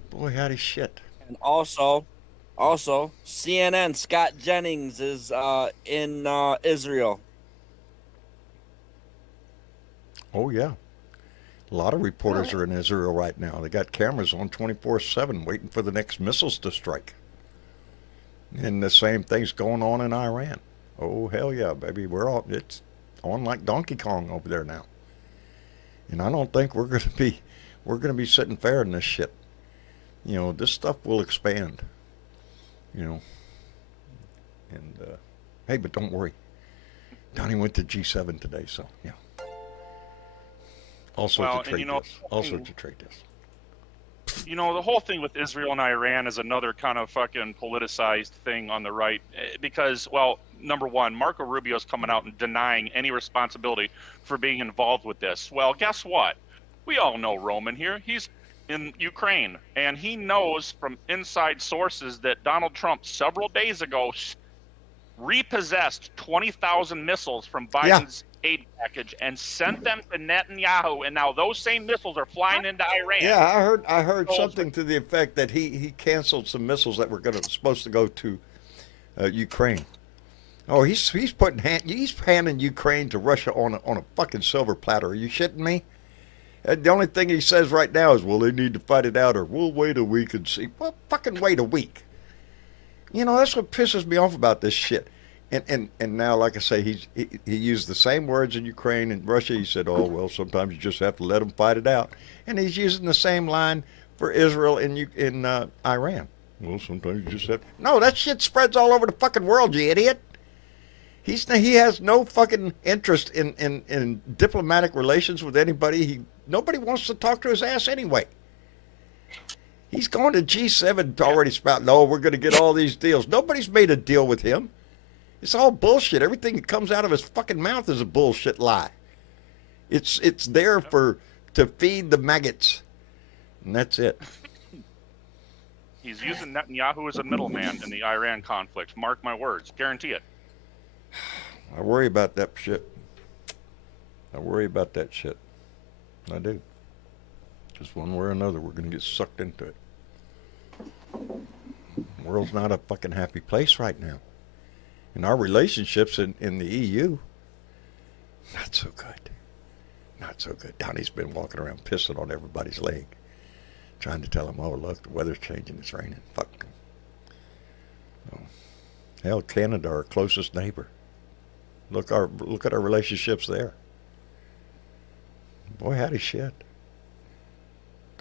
Boy, howdy shit. And also, CNN, Scott Jennings is in Israel. Oh, yeah. A lot of reporters are in Israel right now. They got cameras on 24/7 waiting for the next missiles to strike. And the same thing's going on in Iran. Oh, hell yeah, baby. It's on like Donkey Kong over there now. And I don't think we're going to be sitting fair in this shit. This stuff will expand. And hey, but don't worry. Donnie went to G7 today, so yeah. All sorts of trade deals. The whole thing with Israel and Iran is another kind of fucking politicized thing on the right, because, number one, Marco Rubio's coming out and denying any responsibility for being involved with this. Well, guess what? We all know Roman here. He's in Ukraine, and he knows from inside sources that Donald Trump several days ago repossessed 20,000 missiles from Biden's aid package and sent them to Netanyahu, and now those same missiles are flying into Iran. Yeah, I heard something to the effect that he canceled some missiles that were supposed to go to Ukraine. Oh, he's handing Ukraine to Russia on a fucking silver platter. Are you shitting me? The only thing he says right now is, well, they need to fight it out, or we'll wait a week and see. Well, fucking wait a week. You know, that's what pisses me off about this shit. And now, like I say, he used the same words in Ukraine and Russia. He said, oh, well, sometimes you just have to let them fight it out. And he's using the same line for Israel in Iran. Well, sometimes you just have to. No, that shit spreads all over the fucking world, you idiot. He has no fucking interest in diplomatic relations with anybody. Nobody wants to talk to his ass anyway. He's going to G7 already spouting, no, we're going to get all these deals. Nobody's made a deal with him. It's all bullshit. Everything that comes out of his fucking mouth is a bullshit lie. It's there to feed the maggots. And that's it. He's using Netanyahu as a middleman in the Iran conflict. Mark my words. Guarantee it. I worry about that shit. I worry about that shit. I do. Because one way or another, we're going to get sucked into it. The world's not a fucking happy place right now. And our relationships in the EU, not so good. Not so good. Donnie's been walking around pissing on everybody's leg, trying to tell them, oh, look, the weather's changing, it's raining. Fuck them. Oh. Hell, Canada, our closest neighbor. Look at our relationships there. Boy, howdy shit.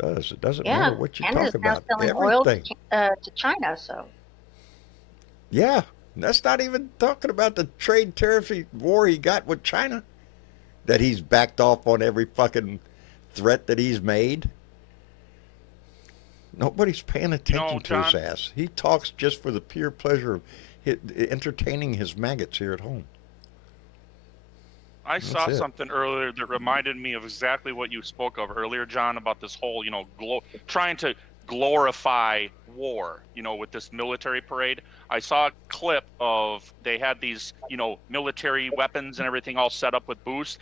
It doesn't matter what you talk about. Now selling everything. Oil to China, so. Yeah, that's not even talking about the trade tariff war he got with China. That he's backed off on every fucking threat that he's made. Nobody's paying attention to his ass. He talks just for the pure pleasure of entertaining his maggots here at home. I saw something earlier that reminded me of exactly what you spoke of earlier, John, about this whole, trying to glorify war, with this military parade. I saw a clip of, they had these, military weapons and everything all set up with booths.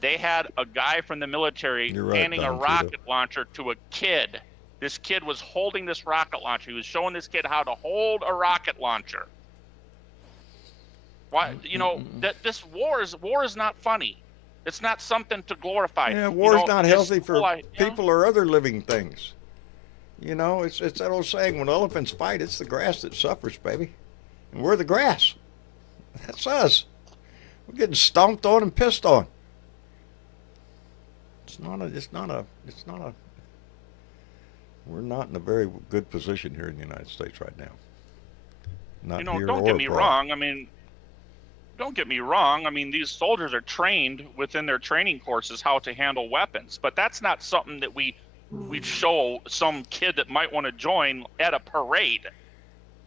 They had a guy from the military handing a rocket launcher to a kid. This kid was holding this rocket launcher. He was showing this kid how to hold a rocket launcher. Why, that this war is not funny. It's not something to glorify. Yeah, war's not healthy for people or other living things. It's that old saying, when elephants fight, it's the grass that suffers, baby. And we're the grass. That's us. We're getting stomped on and pissed on. We're not in a very good position here in the United States right now. Don't get me wrong. Don't get me wrong. These soldiers are trained within their training courses how to handle weapons, but that's not something that we'd show some kid that might want to join at a parade.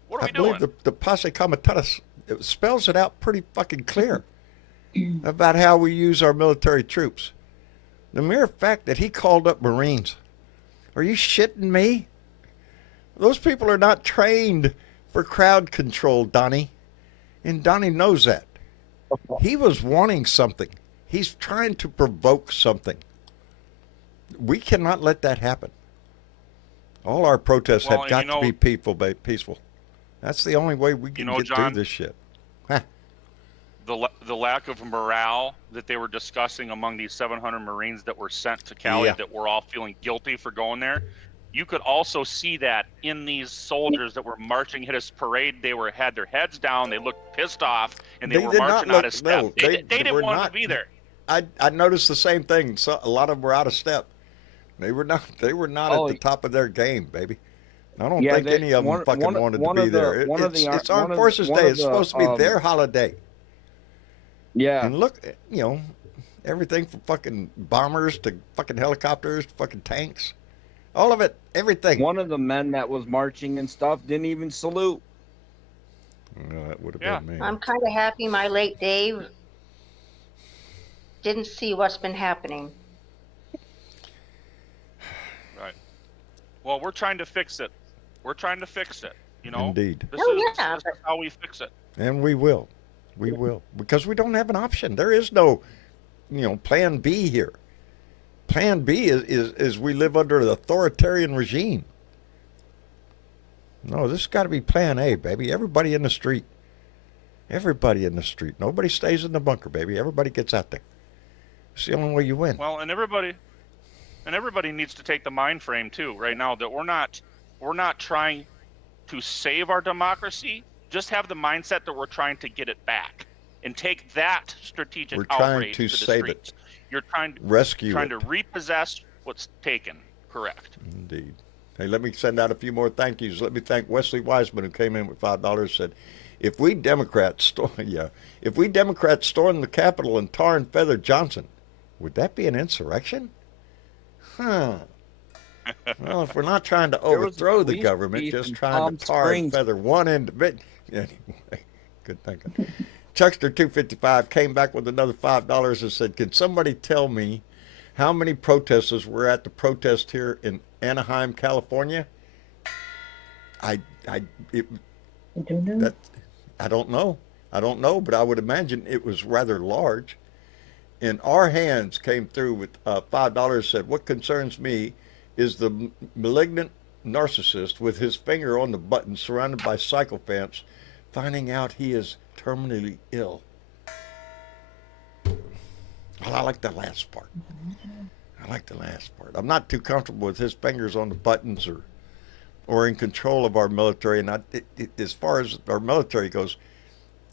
What are we doing? I believe the Posse Comitatus, it spells it out pretty fucking clear about how we use our military troops. The mere fact that he called up Marines. Are you shitting me? Those people are not trained for crowd control, Donnie. And Donnie knows that. He was wanting something. He's trying to provoke something. We cannot let that happen. All our protests have got to be peaceful. That's the only way we can get through this shit. The lack of morale that they were discussing among these 700 Marines that were sent to Cali, that were all feeling guilty for going there. You could also see that in these soldiers that were marching hit his parade. They had their heads down. They looked pissed off, and they were marching out of step. No, they didn't want to be there. I noticed the same thing. So a lot of them were out of step. They were not at the top of their game, baby. I don't think any of them wanted to be there. It's Armed Forces Day. It's supposed to be their holiday. Yeah. And look, everything from fucking bombers to fucking helicopters to fucking tanks. All of it, everything. One of the men that was marching and stuff didn't even salute. Well, that would have Yeah. been me. I'm kind of happy my late Dave didn't see what's been happening. Right. Well, we're trying to fix it. We're trying to fix it. You know, Indeed. this Oh, is yeah, this is how we fix it. And we will. We will. Because we don't have an option. There is no, plan B here. Plan B is we live under an authoritarian regime. No, this has got to be plan A, baby. Everybody in the street. Everybody in the street. Nobody stays in the bunker, baby. Everybody gets out there. It's the only way you win. Well, and everybody needs to take the mind frame too right now that we're not trying to save our democracy. Just have the mindset that we're trying to get it back and take that strategic We're trying outrage to the save streets. it. You're trying Rescue to it. repossess what's taken. Correct. Indeed. Hey, let me send out a few more thank yous. Let me thank Wesley Wiseman, who came in with $5. Said, if we Democrats storm the Capitol and tar and feather Johnson, would that be an insurrection? Huh. Well, if we're not trying to There was overthrow the police government, chief just in trying Palm to tar and Springs. feather one individual. Anyway, good thinking. Chuckster255 came back with another $5 and said, can somebody tell me how many protesters were at the protest here in Anaheim, California? I don't know. I don't know. I don't know, but I would imagine it was rather large. And our hands came through with $5, said, what concerns me is the malignant narcissist with his finger on the button surrounded by sycophants finding out he is terminally ill. Well, I like the last part. I like the last part. I'm not too comfortable with his fingers on the buttons or in control of our military. And as far as our military goes,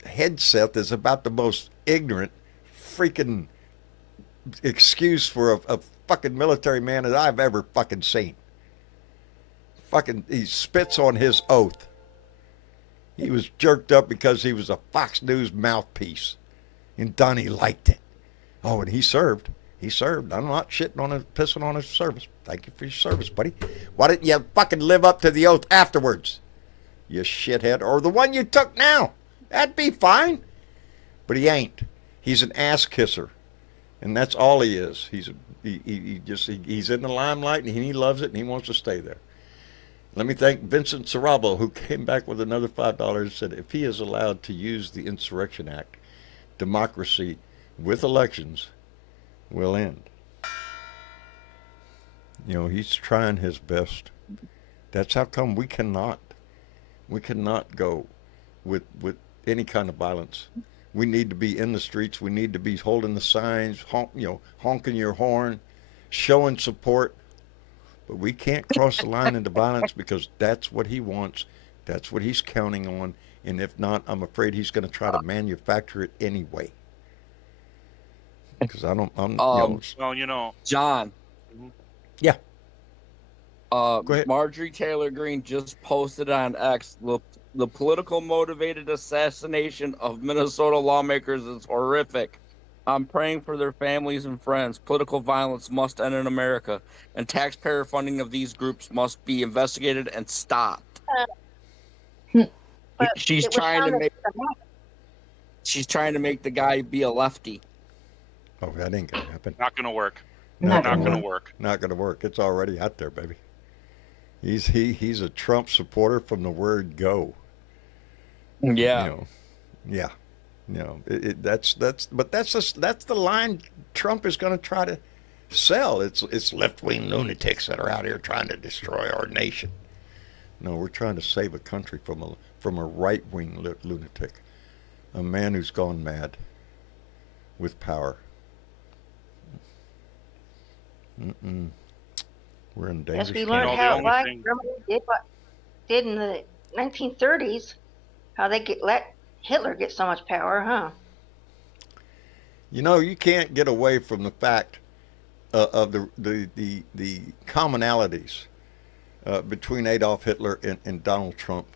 Hegseth is about the most ignorant freaking excuse for a fucking military man that I've ever fucking seen. Fucking, he spits on his oath. He was jerked up because he was a Fox News mouthpiece. And Donnie liked it. Oh, and he served. He served. I'm not shitting on his, pissing on his service. Thank you for your service, buddy. Why didn't you fucking live up to the oath afterwards? You shithead. Or the one you took now. That'd be fine. But he ain't. He's an ass kisser. And that's all he is. He's in the limelight and he loves it and he wants to stay there. Let me thank Vincent Sarabo, who came back with another $5 and said, if he is allowed to use the Insurrection Act, democracy with elections will end. He's trying his best. That's how come we cannot go with any kind of violence. We need to be in the streets. We need to be holding the signs, honking your horn, showing support. But we can't cross the line into violence because that's what he wants. That's what he's counting on. And if not, I'm afraid he's going to try to manufacture it anyway. Because John. Yeah. Go ahead. Marjorie Taylor Greene just posted on X, the political motivated assassination of Minnesota lawmakers is horrific. I'm praying for their families and friends. Political violence must end in America, and taxpayer funding of these groups must be investigated and stopped. She's trying to make the guy be a lefty. Oh, that ain't gonna happen. Not gonna work. Not Not gonna gonna work. Not gonna work. It's already out there, baby. He's a Trump supporter from the word go. Yeah. Yeah. That's the line Trump is going to try to sell. It's left-wing lunatics that are out here trying to destroy our nation. No, we're trying to save a country from a right-wing lunatic, a man who's gone mad with power. We're in dangerous Yes, we times. learned the how only why thing- Germany did what did in the 1930s, how they let Hitler get so much power, huh? You can't get away from the fact of the commonalities between Adolf Hitler and Donald Trump.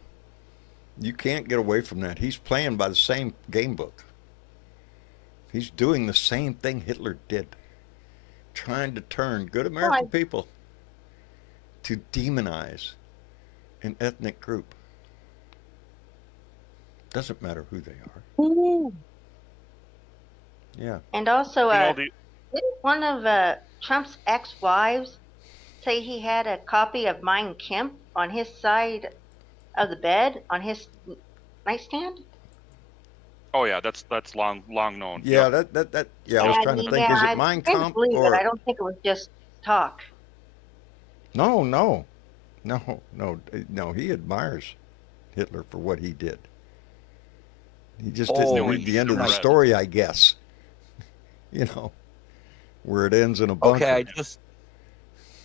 You can't get away from that. He's playing by the same game book. He's doing the same thing Hitler did, trying to turn good American people to demonize an ethnic group. Doesn't matter who they are. Ooh. Yeah. And also, You know, didn't one of Trump's ex-wives say he had a copy of Mein Kampf on his side of the bed on his nightstand? oh yeah, that's long known. Yeah, Yep. yeah, I was Yeah, trying to think. yeah, Is it I Mein kind of Kampf believe it. I or don't think it was just talk. no, no, no, no, no. He admires Hitler for what he did. He just It's the didn't only read the end of the shit I've read. story, I guess. You know, where it ends in a Okay, bunker.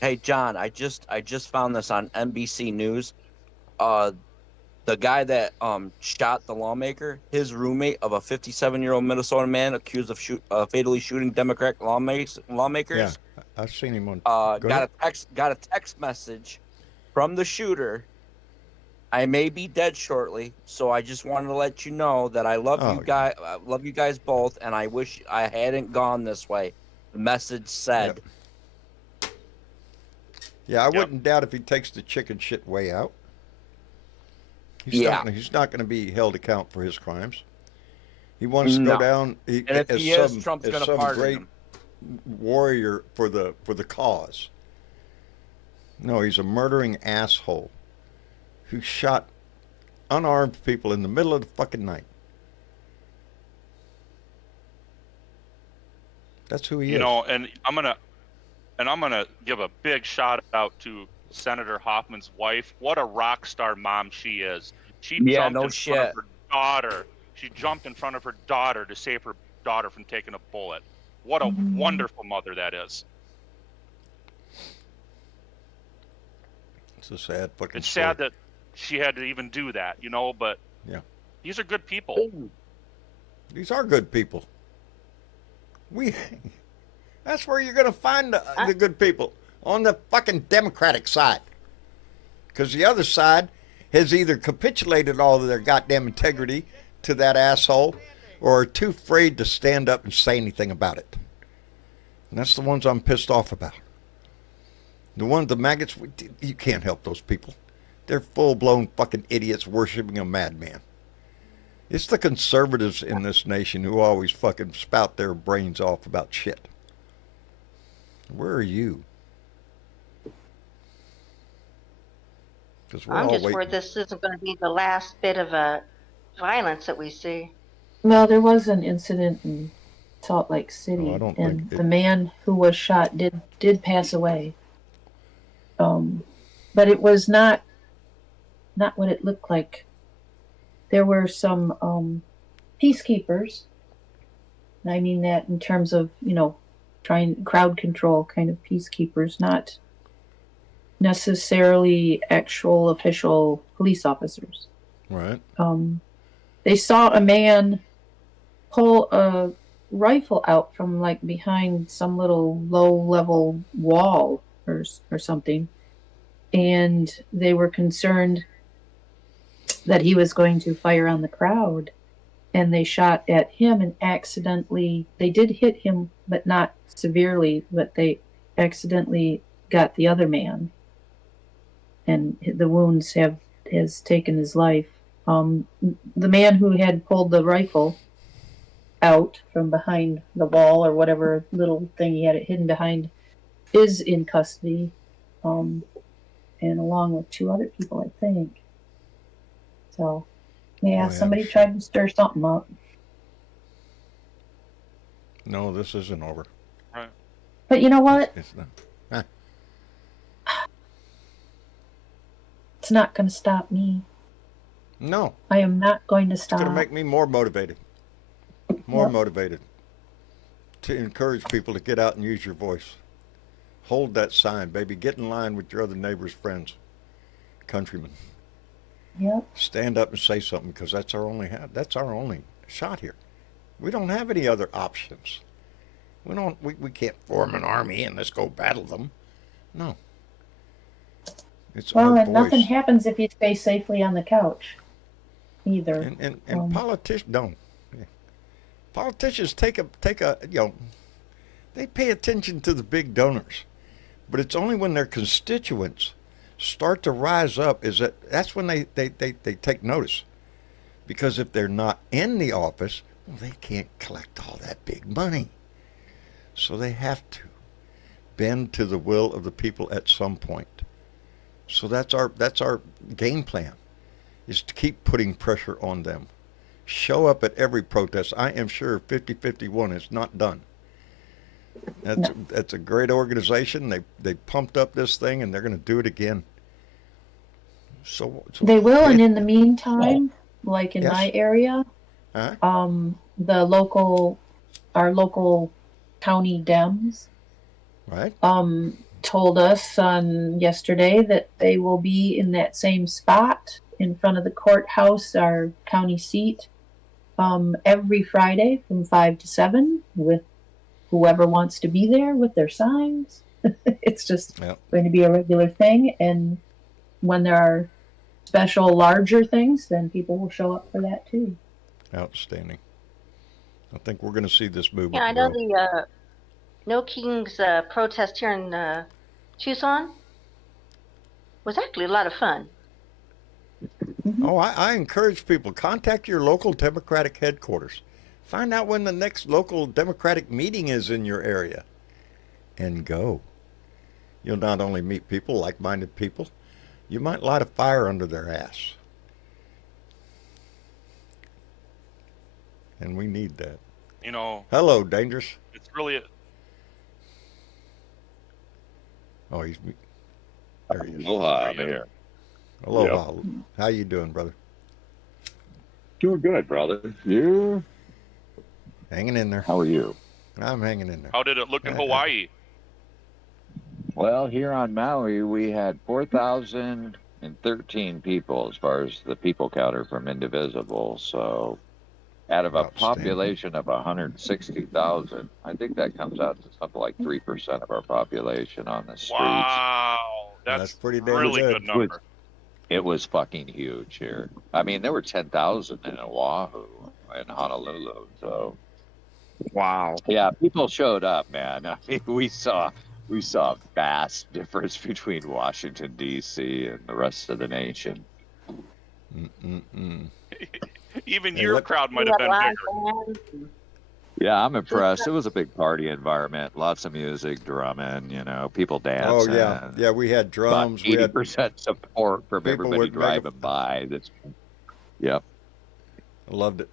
hey John, I just found this on NBC News. The guy that shot the lawmaker, his roommate of a 57-year-old Minnesota man accused of fatally shooting Democratic Yeah, lawmakers, I've seen him on. Go got ahead. a text message from the shooter. I may be dead shortly, so I just wanted to let you know that I love you Oh, guys. I love you guys both, and I wish I hadn't gone this way. The message said. yeah. I Yep. wouldn't doubt if he takes the chicken shit way out. Yeah. He's not going to be held account for his crimes. He wants to go No. down And if as he is, some Trump's as going to some pardon great him. warrior for the cause. No, he's a murdering asshole who shot unarmed people in the middle of the fucking night. That's who he You is. know, and I'm gonna give a big shout out to Senator Hoffman's wife. What a rock star mom she is. She Yeah, jumped no in front of shit. her daughter. She jumped in front of her daughter to save her daughter from taking a bullet. What a wonderful mother that is. It's a sad fucking It's story. sad that she had to even do that, you know, but Yeah. these are good people. These are good people. That's where you're going to find the good people, on the fucking Democratic side. Because the other side has either capitulated all of their goddamn integrity to that asshole or are too afraid to stand up and say anything about it. And that's the ones I'm pissed off about. The maggots, you can't help those people. They're full-blown fucking idiots worshiping a madman. It's the conservatives in this nation who always fucking spout their brains off about shit. Where are you? Because we're I'm all just waiting. worried this isn't going to be the last bit of violence that we see. Well, there was an incident in Salt Lake City, Oh, I don't and think it- the man who was shot did pass away. But it was not what it looked like. There were some peacekeepers. I mean that in terms of, trying crowd control kind of peacekeepers, not necessarily actual official police officers. Right. They saw a man pull a rifle out from like behind some little low-level wall or something, and they were concerned that he was going to fire on the crowd, and they shot at him and they did hit him, but not severely, but they accidentally got the other man, and the wounds has taken his life. The man who had pulled the rifle out from behind the wall or whatever little thing he had it hidden behind is in custody, and along with 2 other people, I think. So, yeah, Oh, yeah, somebody shit. tried to stir something up. No, this isn't over. But you know what? It's not. It's not going to stop me. No, I am not going to it's stop. going to make me more motivated. More Yep. motivated to encourage people to get out and use your voice. Hold that sign, baby. Get in line with your other neighbors, friends, countrymen. Yep. Stand up and say something, because that's our only shot here. We don't have any other options. We can't form an army and let's go battle them. No. It's Well, our and nothing voice. happens if you stay safely on the couch, either. And politicians don't. Yeah. Politicians take a they pay attention to the big donors, but it's only when their constituents start to rise up that's when they take notice, Because if they're not in the office, well, they can't collect all that big money. So they have to bend to the will of the people at some point. So that's our game plan, is to keep putting pressure on them. Show up at every protest. I am sure 5051 is not done. That's a great organization. They pumped up this thing, and they're going to do it again. So They will, and in the meantime, like in Yes. my area, Huh? our local county Dems, Right? told us on yesterday that they will be in that same spot in front of the courthouse, our county seat, every Friday from 5 to 7 with whoever wants to be there with their signs. It's just going to be a regular thing, and when there are special larger things, then people will show up for that too. Outstanding. I think we're going to see this movement Yeah, I know grow. the No Kings protest here in Tucson was actually a lot of fun. Oh, I encourage people, contact your local Democratic headquarters. Find out when the next local Democratic meeting is in your area, and go. You'll not only meet people, like-minded people, you might light a fire under their ass. And we need that. You know, Hello, Dangerous. it's really Oh, there he is. Aloha, I'm here. Aloha. How you doing, brother? Doing good, brother. You? Hanging in there. How are you? I'm hanging in there. how did it look in Hawaii? Well, here on Maui, we had 4,013 people as far as the people counter from Indivisible. So out of a Outstanding. population of 160,000, I think that comes out to something like 3% of our population on the streets. Wow, That's pretty damn really good. good number. It was fucking huge here. I mean, there were 10,000 in Oahu and Honolulu. So, Wow. yeah, people showed up, man. I mean, we saw a vast difference between Washington, D.C. and the rest of the nation. Even Hey, your look- crowd might We have had been live bigger. bands. Yeah, I'm impressed. It was a big party environment. Lots of music, drumming, people Oh, dancing. yeah. Yeah, we had drums. About We had 80% support from people everybody with driving by. Yep. I loved it.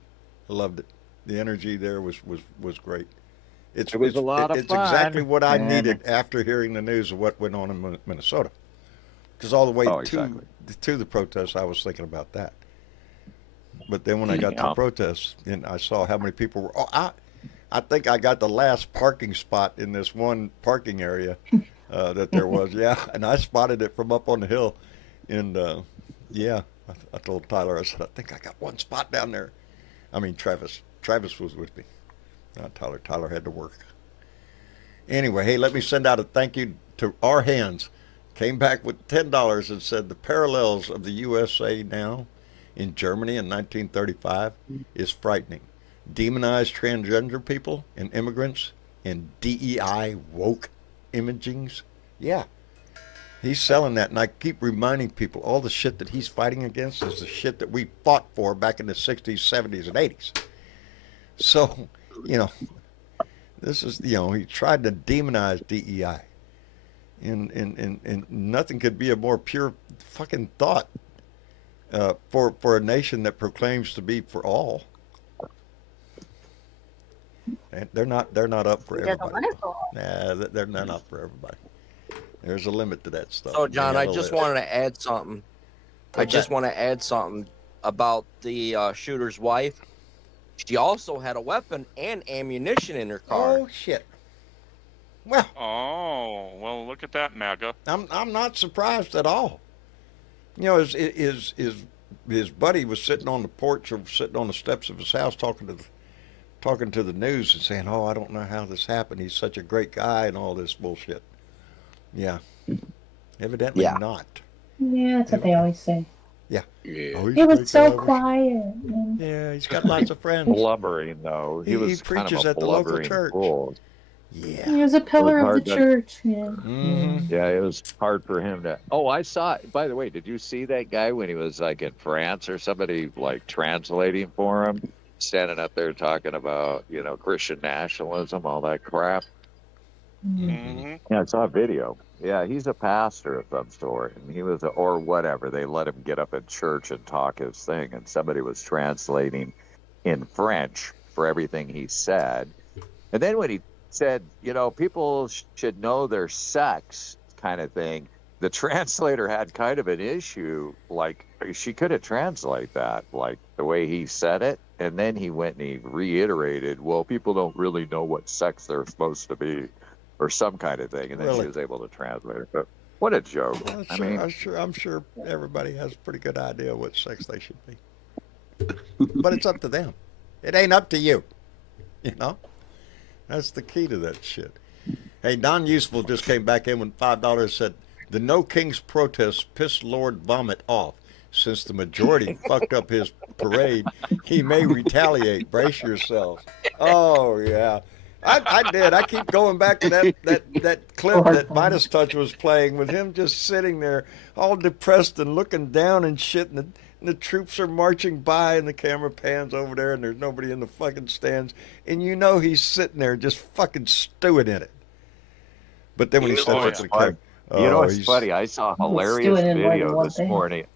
The energy there was great. It was a lot of It's fun. exactly what I And- needed after hearing the news of what went on in Minnesota. Because all the way Oh, exactly. to the protests, I was thinking about that. But then when I got to the protests, and I saw how many people were, I think I got the last parking spot in this one parking area that there was. Yeah, and I spotted it from up on the hill, and I told Tyler, I said, I think I got one spot down there. I mean, Travis was with me, not Tyler. Tyler had to work. Anyway, hey, let me send out a thank you to our hands. Came back with $10 and said the parallels of the USA now in Germany in 1935 is frightening. Demonized transgender people and immigrants and DEI woke imagings. Yeah. He's selling that, and I keep reminding people all the shit that he's fighting against is the shit that we fought for back in the 60s, 70s, and 80s. So, this is, he tried to demonize DEI. And nothing could be a more pure fucking thought for a nation that proclaims to be for all. And they're not up for It doesn't everybody. want it for all. Nah, they're not up for everybody. There's a limit to that stuff. So, John, They I have a just list. wanted to add something. About the shooter's wife. She also had a weapon and ammunition in her car. Oh shit. Well, Oh, well, look at that, MAGA. I'm not surprised at all. His buddy was sitting on the porch or sitting on the steps of his house talking to the news and saying, "Oh, I don't know how this happened. He's such a great guy," and all this bullshit. Yeah, evidently not. Yeah, that's what they always say. Yeah. Yeah. Oh, he's It a was great so guy. quiet. Yeah, he's got lots of friends. Blubbering, though. He was kind preaches of a at the local blubbering church. fool. Yeah. He was a pillar of the hard to- church. Yeah. Mm-hmm. Yeah, it was hard for him to. Oh, I saw. By the way, did you see that guy when he was like in France or somebody like translating for him, standing up there talking about Christian nationalism, all that crap? Hmm. Yeah, I saw a video. Yeah, he's a pastor of some sort, and he was, or whatever. They let him get up at church and talk his thing, and somebody was translating in French for everything he said. And then when he said, people should know their sex, kind of thing, the translator had kind of an issue. Like, she couldn't translate that, like the way he said it. And then he went and he reiterated, well, people don't really know what sex they're supposed to be, or some kind of thing. And then Really? she was able to translate it. But what a joke. I'm sure everybody has a pretty good idea what sex they should be. But it's up to them. It ain't up to you. You know? That's the key to that shit. Hey, Don Useful just came back in with $5, said, the No Kings protest pissed Lord Vomit off. Since the majority fucked up his parade, he may retaliate. Brace yourselves. Oh, yeah. I did. I keep going back to that clip that Midas Touch was playing with him just sitting there all depressed and looking down and shit, and the troops are marching by and the camera pans over there and there's nobody in the fucking stands, and he's sitting there just fucking stewing in it. But then when he steps up to the camera, it's funny. I saw a hilarious video this morning.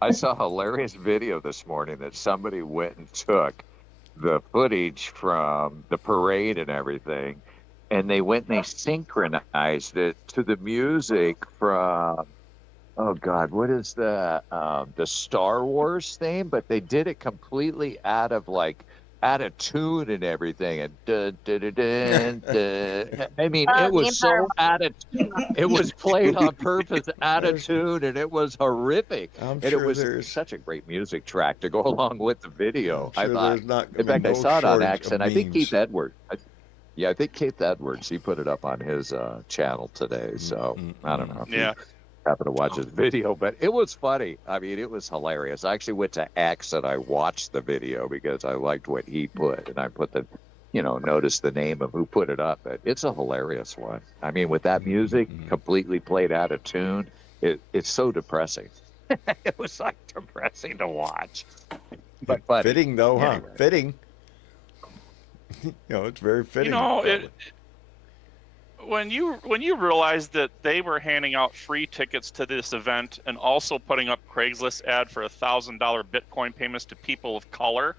I saw a hilarious video this morning that somebody went and took the footage from the parade and everything, and they went and they synchronized it to the music from, oh God, what is the Star Wars theme? But they did it completely out of tune and everything, and I mean, it was so out of tune. It was played on purpose, out of tune, and it was horrific. And it was such a great music track to go along with the video. I thought. In fact, I saw it on X, and I think Keith Edwards. I think Keith Edwards. He put it up on his channel today. So I don't know. Yeah. Happened to watch his video, but it was funny. I mean, it was hilarious. I actually went to X and I watched the video because I liked what he put, and I put noticed the name of who put it up. But it's a hilarious one. I mean, with that music completely played out of tune, it's so depressing. It was like depressing to watch. But funny. Fitting though, anyway. huh? Fitting. It's very fitting. When you realize that they were handing out free tickets to this event and also putting up Craigslist ad for $1,000 Bitcoin payments to people of color,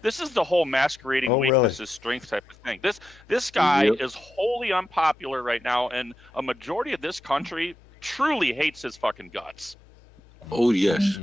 this is the whole masquerading weakness is strength type of thing. This guy is wholly unpopular right now, and a majority of this country truly hates his fucking guts. Oh yes.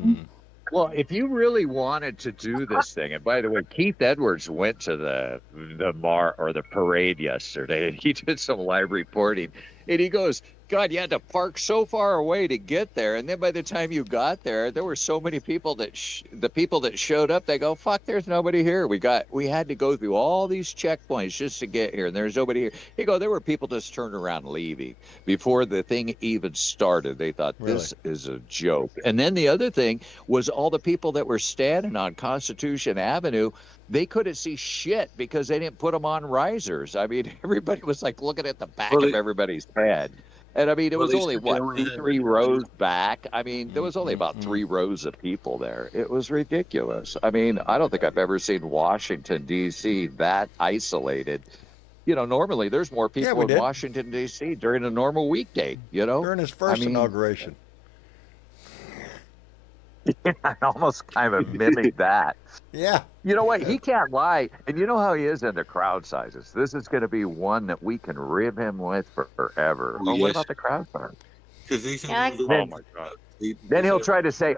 Well, if you really wanted to do this thing, and by the way, Keith Edwards went to the parade yesterday, and he did some live reporting, and he goes, God, you had to park so far away to get there, and then by the time you got there, there were so many people that the people that showed up, they go, fuck, there's nobody here. We had to go through all these checkpoints just to get here, and there's nobody here. He go, there were people just turning around leaving before the thing even started. They thought this is a joke. And then the other thing was all the people that were standing on Constitution Avenue, they couldn't see shit because they didn't put them on risers. I mean, everybody was like looking at the back of everybody's head. And I mean, it was only, three rows back? I mean, there was only about 3 rows of people there. It was ridiculous. I mean, I don't think I've ever seen Washington, D.C. that isolated. Normally there's more people in Washington, D.C. during a normal weekday, During his first inauguration. I almost kind of mimicked that. Yeah. You know what? He can't lie. And you know how he is into crowd sizes. This is going to be one that we can rib him with for forever. Oh, what about the crowd size? Oh, my God. Then he'll try to say,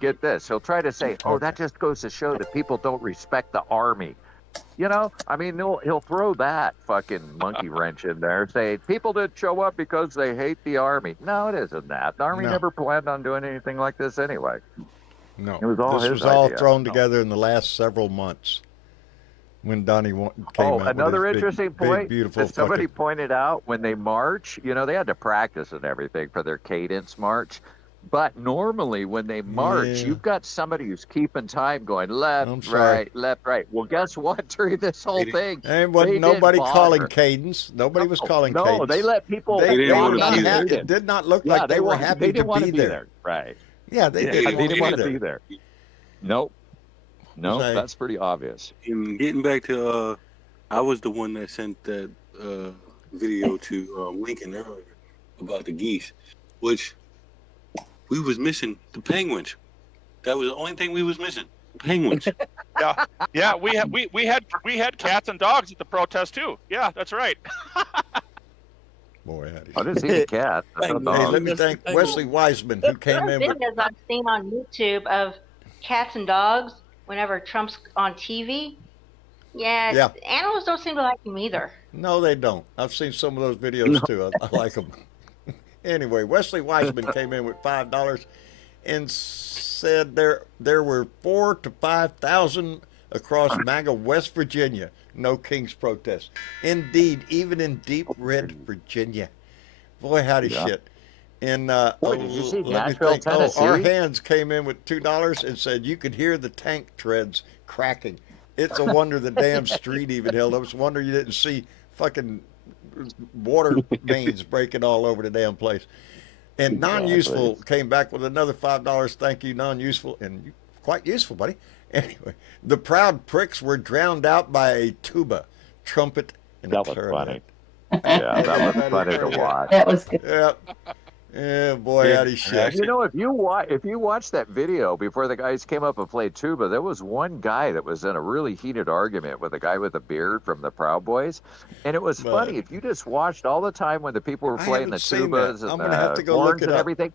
get this. He'll try to say, that just goes to show that people don't respect the Army. I mean, he'll throw that fucking monkey wrench in there, say people didn't show up because they hate the Army. No, it isn't that. The Army never planned on doing anything like this anyway. No, it was all this was all thrown together in the last several months when Donnie came out. Another with his interesting point beautiful that somebody pointed out when they march. They had to practice and everything for their cadence march. But normally when they march, Yeah. you've got somebody who's keeping time going I'm left, sorry. right, left, right. Well, guess what? During this whole thing, And they wasn't didn't nobody calling bother. cadence. Nobody was calling No, cadence. they let people They didn't walk wanna on be the there. it cadence. did not look Yeah, like they were they happy to didn't want be there. Right. Yeah, they Yeah, didn't they want They to didn't want be to be there. there. Nope. No, Say- that's pretty obvious. And getting back to, I was the one that sent that video to Lincoln earlier about the geese, which we was missing the penguins. That was the only thing we was missing. Penguins. Yeah, we had cats and dogs at the protest too. Yeah, that's right. Boy, howdy. I didn't see the cat. I saw Hey, dogs. let me thank Wesley Wiseman, who came There are in with. videos I've seen on YouTube of cats and dogs whenever Trump's on TV. Yeah, animals don't seem to like him either. No, they don't. I've seen some of those videos too. I like them. Anyway, Wesley Wiseman came in with $5 and said there were 4,000 to 5,000 across MAGA West Virginia. No King's protest. Indeed, even in deep red Virginia. Boy, howdy shit. And Boy, did you see let me Nashville, think. Tennessee? Our hands came in with $2 and said you could hear the tank treads cracking. It's a wonder the damn street even held up. It's a wonder you didn't see fucking water mains breaking all over the damn place. And non-useful came back with another $5. Thank you, non-useful, and quite useful, buddy. Anyway, the proud pricks were drowned out by a tuba, trumpet, and That a was clarinet. funny. Yeah, that was funny to watch. That was good. Yeah. Yeah, boy, howdy shit. You know, if you watch that video before the guys came up and played tuba, there was one guy that was in a really heated argument with a guy with a beard from the Proud Boys, and it was funny. If you just watched all the time when the people were I playing the haven't seen tubas that. I'm and gonna have to the go look horns it and up. everything.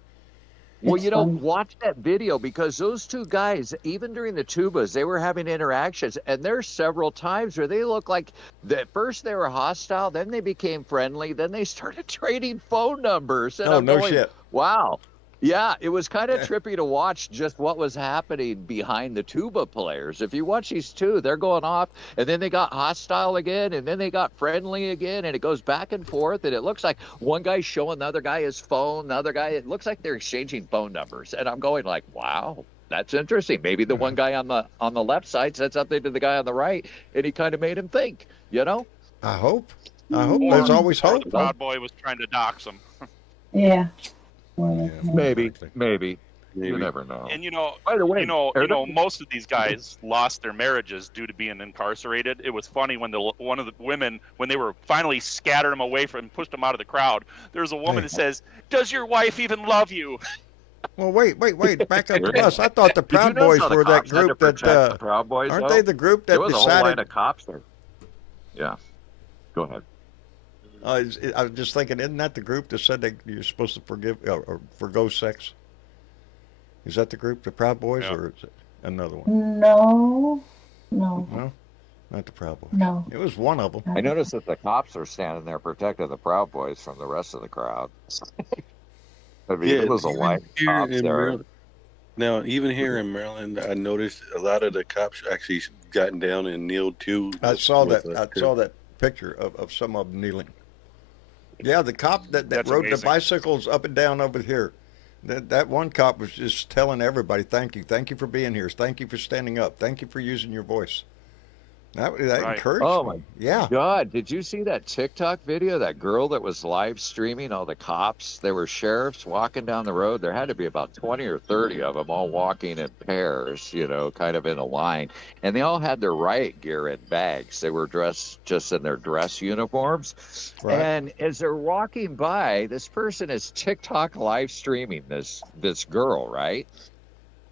Well, It's you know, fun. watch that video because those two guys, even during the tubas, they were having interactions, and there's several times where they look like at first they were hostile, then they became friendly, then they started trading phone numbers. And Oh, I'm no going, shit. wow. Yeah, it was kind of trippy to watch just what was happening behind the tuba players. If you watch these two, they're going off, and then they got hostile again, and then they got friendly again, and it goes back and forth, and it looks like one guy's showing the other guy his phone, the other guy, it looks like they're exchanging phone numbers. And I'm going like, wow, that's interesting. Maybe the one guy on the left side said something to the guy on the right, and he kind of made him think, you know? I hope. There's Or- always or hope. the Proud Boy was trying to dox him. Yeah. Maybe. Maybe. You never know. And you know, By the way, most of these guys lost their marriages due to being incarcerated. It was funny when one of the women, when they were finally scattered them away from, pushed them out of the crowd. There was a woman that says, "Does your wife even love you?" Well, wait. Back up to us. I thought the Did you Proud notice Boys how the were that cops had to group that protect the Proud Boys, aren't though? they the group that There was a whole line decided? of cops there. Yeah. Go ahead. I was just thinking, isn't that the group that said that you're supposed to forgive or forgo sex? Is that the group, the Proud Boys, or is it another one? No. No, not the Proud Boys. No. It was one of them. I noticed that the cops are standing there protecting the Proud Boys from the rest of the crowd. I mean, it was a even line of here cops in there. Maryland- Now, even here in Maryland, I noticed a lot of the cops actually gotten down and kneeled too. I saw with that. us, I saw that picture of some of them kneeling. Yeah, the cop that That's rode the amazing. bicycles up and down over here. That one cop was just telling everybody, "Thank you for being here. Thank you for standing up. Thank you for using your voice." That Right. encouraged Oh, me. my Yeah. God, did you see that TikTok video? That girl that was live streaming all the cops. They were sheriffs walking down the road. There had to be about 20 or 30 of them all walking in pairs, you know, kind of in a line. And they all had their riot gear in bags. They were dressed just in their dress uniforms. Right. And as they're walking by, this person is TikTok live streaming this girl, right?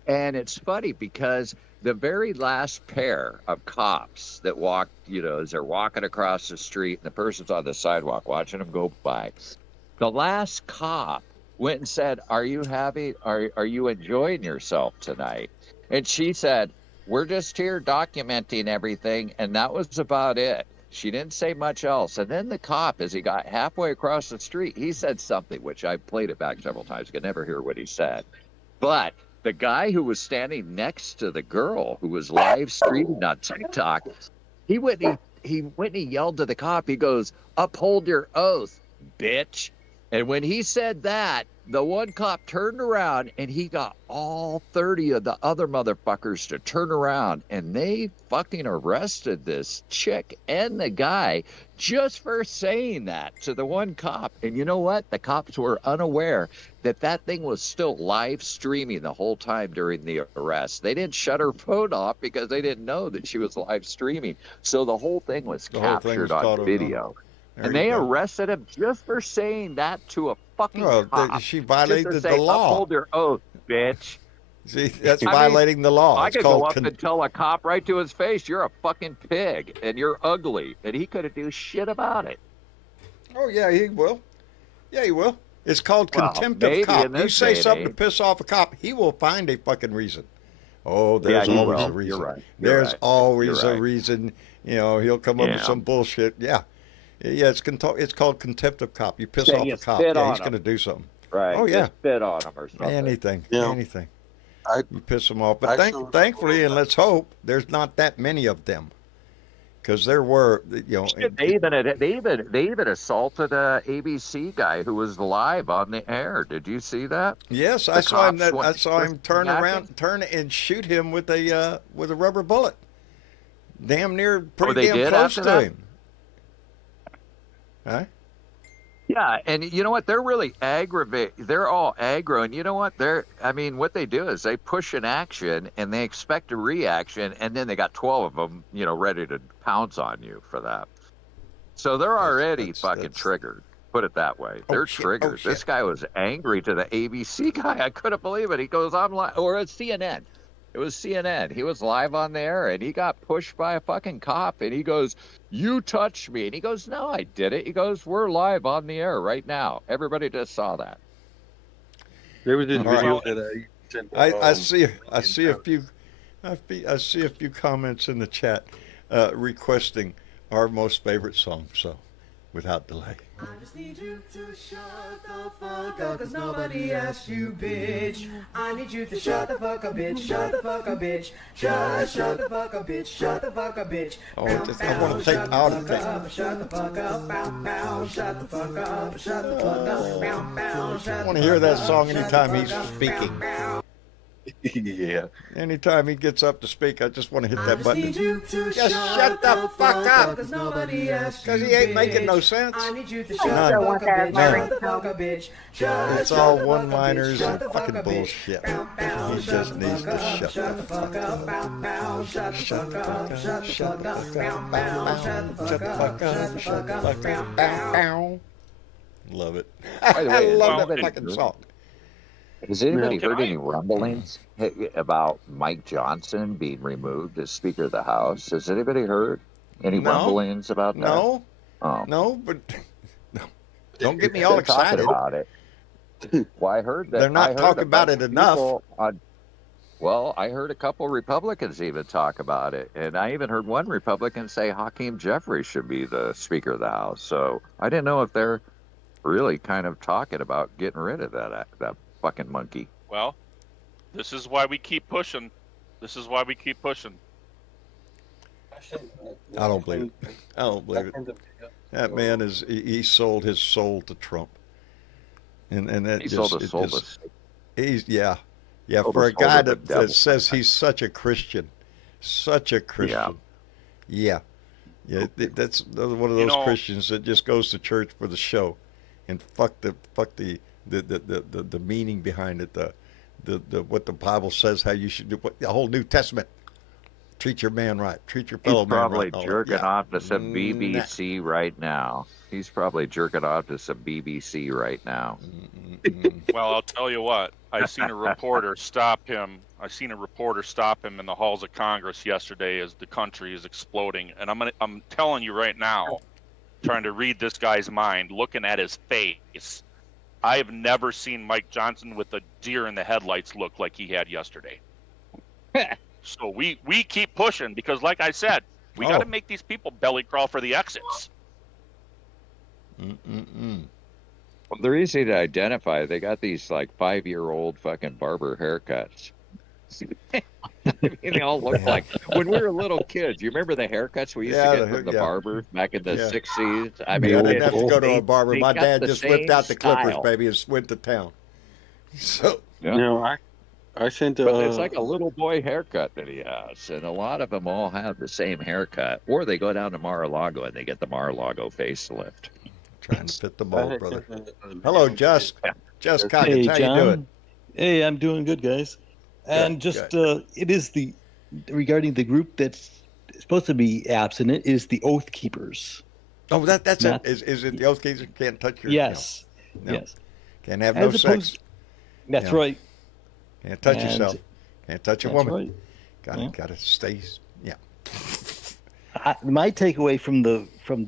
And it's funny because the very last pair of cops that walked, you know, as they're walking across the street and the person's on the sidewalk watching them go by, the last cop went and said, are you enjoying yourself tonight? And she said, we're just here documenting everything. And that was about it. She didn't say much else. And then the cop, as he got halfway across the street, he said something, which I played it back several times. I could never hear what he said. But the guy who was standing next to the girl who was live streaming on TikTok, he went and he yelled to the cop. He goes, uphold your oath, bitch. And when he said that, the one cop turned around and he got all 30 of the other motherfuckers to turn around, and they fucking arrested this chick and the guy just for saying that to the one cop. And you know what? The cops were unaware that that thing was still live streaming the whole time during the arrest. They didn't shut her phone off because they didn't know that she was live streaming. So the whole thing was captured on video. And they arrested him just for saying that to a fucking cop. She violated the law. Uphold your oath, bitch. See, that's violating the law. I it's could called go up and tell a cop right to his face, "You're a fucking pig and you're ugly," and he couldn't do shit about it. Oh yeah, he will. Yeah, he will. It's called contempt of cop. You say something to piss off a cop, he will find a fucking reason. Oh, there's always a reason. You're right. There's always a reason. You know, he'll come up with some bullshit. Yeah. Yeah, it's called contempt of cop. You piss off a cop, yeah, he's going to do something. Right. Oh, yeah. Spit on him or something. Anything. Yeah. Anything. You piss them off. But thankfully, and let's hope, there's not that many of them. Because there were, you know. They even assaulted a ABC guy who was live on the air. Did you see that? Yes, I saw him. I saw him turn and shoot him with a rubber bullet. Damn near pretty damn close to him. Huh? Yeah, and you know what? They're really aggravated. They're all aggro, and you know what? What they do is they push an action and they expect a reaction, and then they got 12 of them, you know, ready to pounce on you for that. So they're already fucking triggered. Put it that way. They're triggered. This guy was angry to the ABC guy. I couldn't believe it. He goes, "I'm live," or it's CNN. It was CNN. He was live on there, and he got pushed by a fucking cop, and he goes, "You touched me." And he goes, "No, I did it." He goes, "We're live on the air right now. Everybody just saw that." There was this video that I see a few comments in the chat requesting our most favorite song. So, without delay. I just need you to shut the fuck up, cause nobody asked you, bitch. I need you to shut the fuck up, bitch. Shut the fuck up, bitch. Shut the fuck up, bitch. Shut the fuck up, bitch. Oh, I want to take out of thing. Shut the fuck up, bow, bow. Shut the fuck up, shut the fuck up, bow, bow. I want to hear that song anytime he's speaking. Yeah. Anytime he gets up to speak, I just want to hit that button. Just shut the fuck up, because he ain't making no sense. It's all one-liners and fucking bullshit. He just needs to shut the fuck up. Shut the fuck up. Shut the fuck up. Shut the fuck up. Love it. I love that fucking song. Has anybody heard any rumblings about Mike Johnson being removed as Speaker of the House? Has anybody heard any rumblings about that? No. Oh. No, but no. Don't get me all excited about it. Well, I heard that they're not talking about it enough. I heard a couple Republicans even talk about it, and I even heard one Republican say Hakeem Jeffries should be the Speaker of the House. So I didn't know if they're really kind of talking about getting rid of that fucking monkey. Well, this is why we keep pushing. I don't believe it. That man he sold his soul to Trump. And that he sold his soul to for a guy that says he's such a Christian. Yeah. That's one of those Christians that just goes to church for the show and fuck the meaning behind it, the what the Bible says, how you should do, the whole New Testament. Treat your man right. Treat your fellow man right. He's probably jerking off to some BBC right now. He's probably jerking off to some BBC right now. Well, I'll tell you what. I seen a reporter stop him in the halls of Congress yesterday as the country is exploding. And I'm telling you right now, trying to read this guy's mind, looking at his face, I have never seen Mike Johnson with a deer in the headlights look like he had yesterday. So we keep pushing because, like I said, we got to make these people belly crawl for the exits. Well, they're easy to identify. They got these like 5-year-old fucking barber haircuts. They all look like when we were little kids. You remember the haircuts we used to get from the barber back in the 60s? I didn't have to go to a barber. My dad just whipped out the clippers, baby, and went to town. So Yeah. You know, I sent But it's like a little boy haircut that he has, and a lot of them all have the same haircut, or they go down to Mar-a-Lago and they get the Mar-a-Lago facelift. trying to fit the I mold, had brother. sent a Hello, video Just. Just Coggins. Hey, How you John. doing? Hey, I'm doing good, guys. And just it is regarding the group that's supposed to be abstinent is the Oath Keepers. Oh, that's Not- it. Is it the oath keeper can't touch your? Yes, No. yes. Can't have As no opposed- sex. That's Yeah. right. Can't touch And- yourself. Can't touch a That's woman. right. Yeah. Gotta stay. Yeah. My takeaway from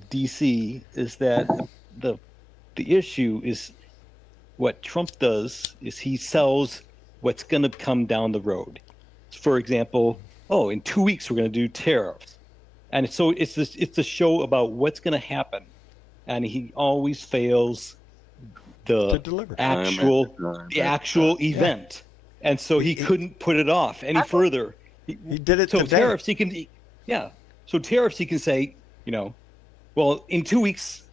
DC is that the issue is what Trump does is he sells what's going to come down the road. For example, in 2 weeks we're going to do tariffs, and so it's a show about what's going to happen, and he always fails To the deliver. actual event, and so he couldn't put it off any further. He did it So today. tariffs, he can, So tariffs, he can say, well, in 2 weeks,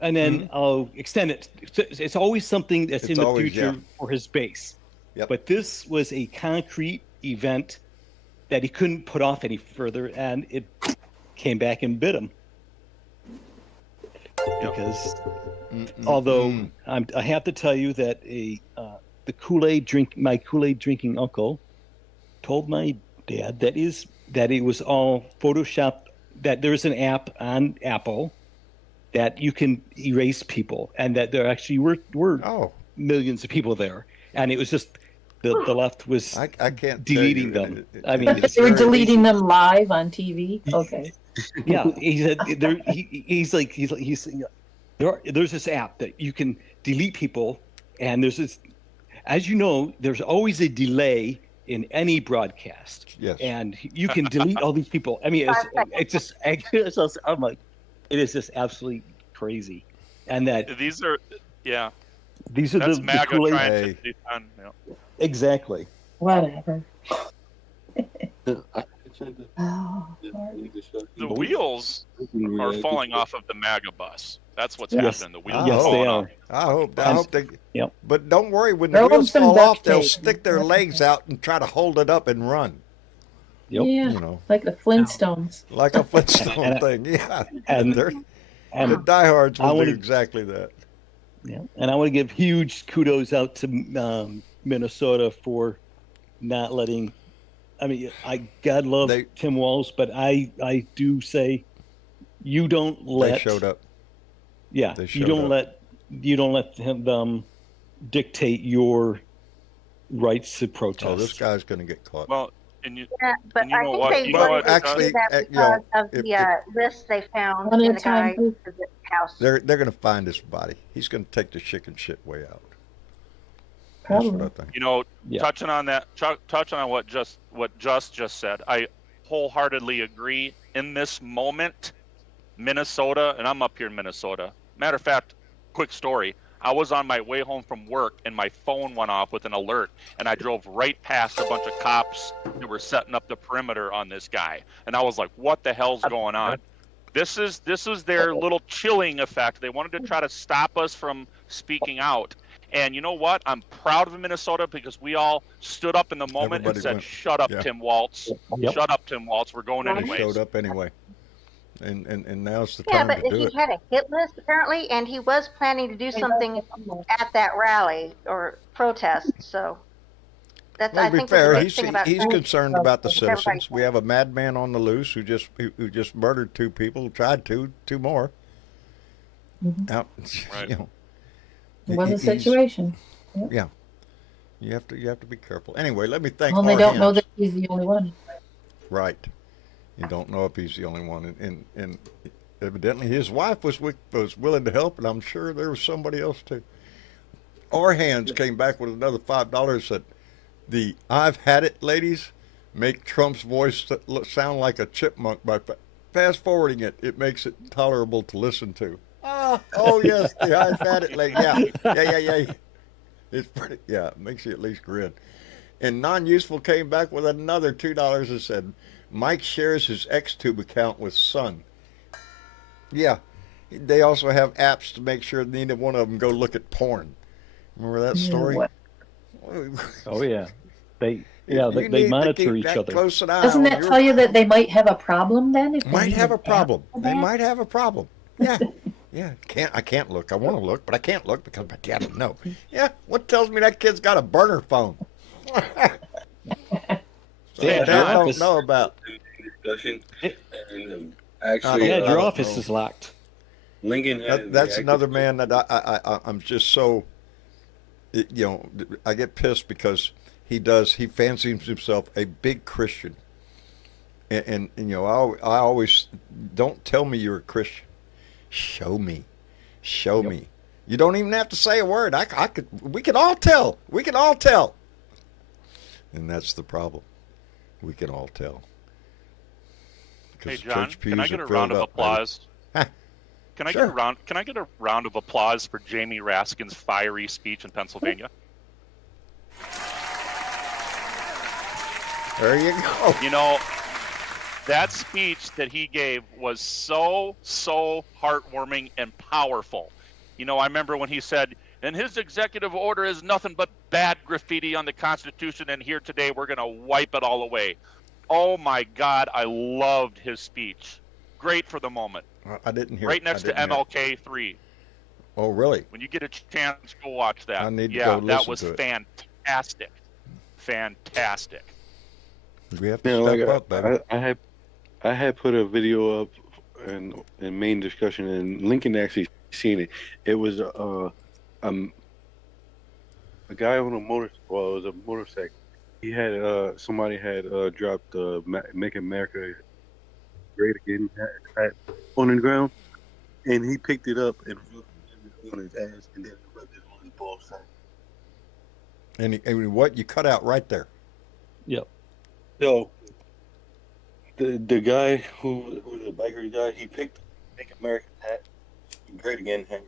and then I'll extend it. It's always something that's in the always, future for his base. Yep. But this was a concrete event that he couldn't put off any further, and it came back and bit him. Because although I have to tell you that my Kool-Aid drinking uncle told my dad that it was all Photoshop, that there's an app on Apple that you can erase people, and that there actually were millions of people there, and it was just the left was I can't deleting tell you. them. I mean, it's They were very deleting them live on TV. Okay. yeah, he said there's this app that you can delete people, and there's this, as you know, there's always a delay in any broadcast. Yes. And you can delete all these people. I mean, it's just I'm like, it is just absolutely crazy. And that These are these are that's the MAGA Kool-Aid. trying Hey. to defend. Exactly. Whatever. I sent Oh, The wheels are falling off of the MAGA bus. That's what's Yes. happening. The wheels Yes, are they falling are. off. I hope they. Yep. But don't worry, when the Throw 'em wheels some fall duct off, they'll tape. stick their legs out and try to hold it up and run. Yep. yeah, You know, like the Flintstones. like a Flintstone thing. Yeah. And- They're, and the diehards I will wanna- do exactly that. Yeah, and I want to give huge kudos out to Minnesota for not letting. I mean, God love They- Tim Walz, but I do say you don't let. They showed up. Yeah, They you showed don't up. let him dictate your rights to protest. Oh, this guy's going to get caught. Well, and you, Yeah, but And you I know think what? they You know wanted what, to actually, do that you know, because of if- the list they found One at in a the time, guy please. to the house. They're going to find this body. He's going to take the chicken shit way out. That's Probably. what I think. you know, Yeah. touching on that, touching on what just said, I wholeheartedly agree. In this moment, Minnesota, and I'm up here in Minnesota. Matter of fact, quick story. I was on my way home from work and my phone went off with an alert, and I drove right past a bunch of cops who were setting up the perimeter on this guy. And I was like, what the hell's going on? This is their little chilling effect. They wanted to try to stop us from speaking out. And you know what? I'm proud of Minnesota because we all stood up in the moment Everybody and said, went. shut up, Yeah. Tim Waltz. Yep. Shut up, Tim Waltz. We're going He anyways. showed up anyway. And now's the Yeah, time but to do he it. had a hit list apparently, and he was planning to do something at that rally or protest. So that's Well, I to be think fair, the big he's thing about concerned about the Everybody- citizens. We have a madman on the loose who just murdered 2 people, tried two more. Out, Right. you know, It was a he's- situation. Yeah, you have to be careful. Anyway, let me thank. Well, they our don't know hands. that he's the only one. Right. You don't know if he's the only one, and evidently his wife was willing to help, and I'm sure there was somebody else too. Our hands came back with another $5 that the "I've had it" ladies make Trump's voice sound like a chipmunk by fast forwarding it. It makes it tolerable to listen to. Oh yes, the "I've had it" lady. Yeah. It's pretty. Yeah, it makes you at least grin. And non-useful came back with another $2 and said, Mike shares his Xtube account with Sun. Yeah, they also have apps to make sure neither one of them go look at porn. Remember that story? What? Oh yeah, they You they need to monitor keep each that other. close an eye Doesn't on that your tell you that they might have a problem then? If they might need have an a problem. app for They that? might have a problem. Yeah. Yeah. I can't look. I want to look, but I can't look because my dad will know. Yeah. What tells me that kid's got a burner phone? So Yeah, dad your don't office. know about. Discussion, It- and I actually, Yeah, don't, I your don't office know. is locked. Lincoln has That's reacted another to man that I'm just so, I get pissed because he fancies himself a big Christian. I always, don't tell me you're a Christian. Show me. Show Yep. me. You don't even have to say a word. We can all tell. We can all tell. And that's the problem. We can all tell. Hey, Because John, church can I pews get are a filled round of up, baby. applause? Can I Sure. get a round of applause for Jamie Raskin's fiery speech in Pennsylvania? There you go. You know, that speech that he gave was so heartwarming and powerful. You know, I remember when he said, and his executive order is nothing but bad graffiti on the Constitution, and here today we're going to wipe it all away. Oh my God, I loved his speech. Great for the moment. I didn't hear. Right next to MLK 3. Oh, really? When you get a chance, go watch that. I need to yeah, go that listen was to it. fantastic. Fantastic. We have to Yeah, step like up, baby. I had put a video up in main discussion, and Lincoln actually seen it. It was a guy on a it was a motorcycle. He had somebody had dropped "Make America Great Again" hat on the ground, and he picked it up and rubbed it on his ass, and then rubbed it on his ball sack. And what you cut out right there? Yep. So the guy who the biker guy, he picked "Make America hat Great Again" hat,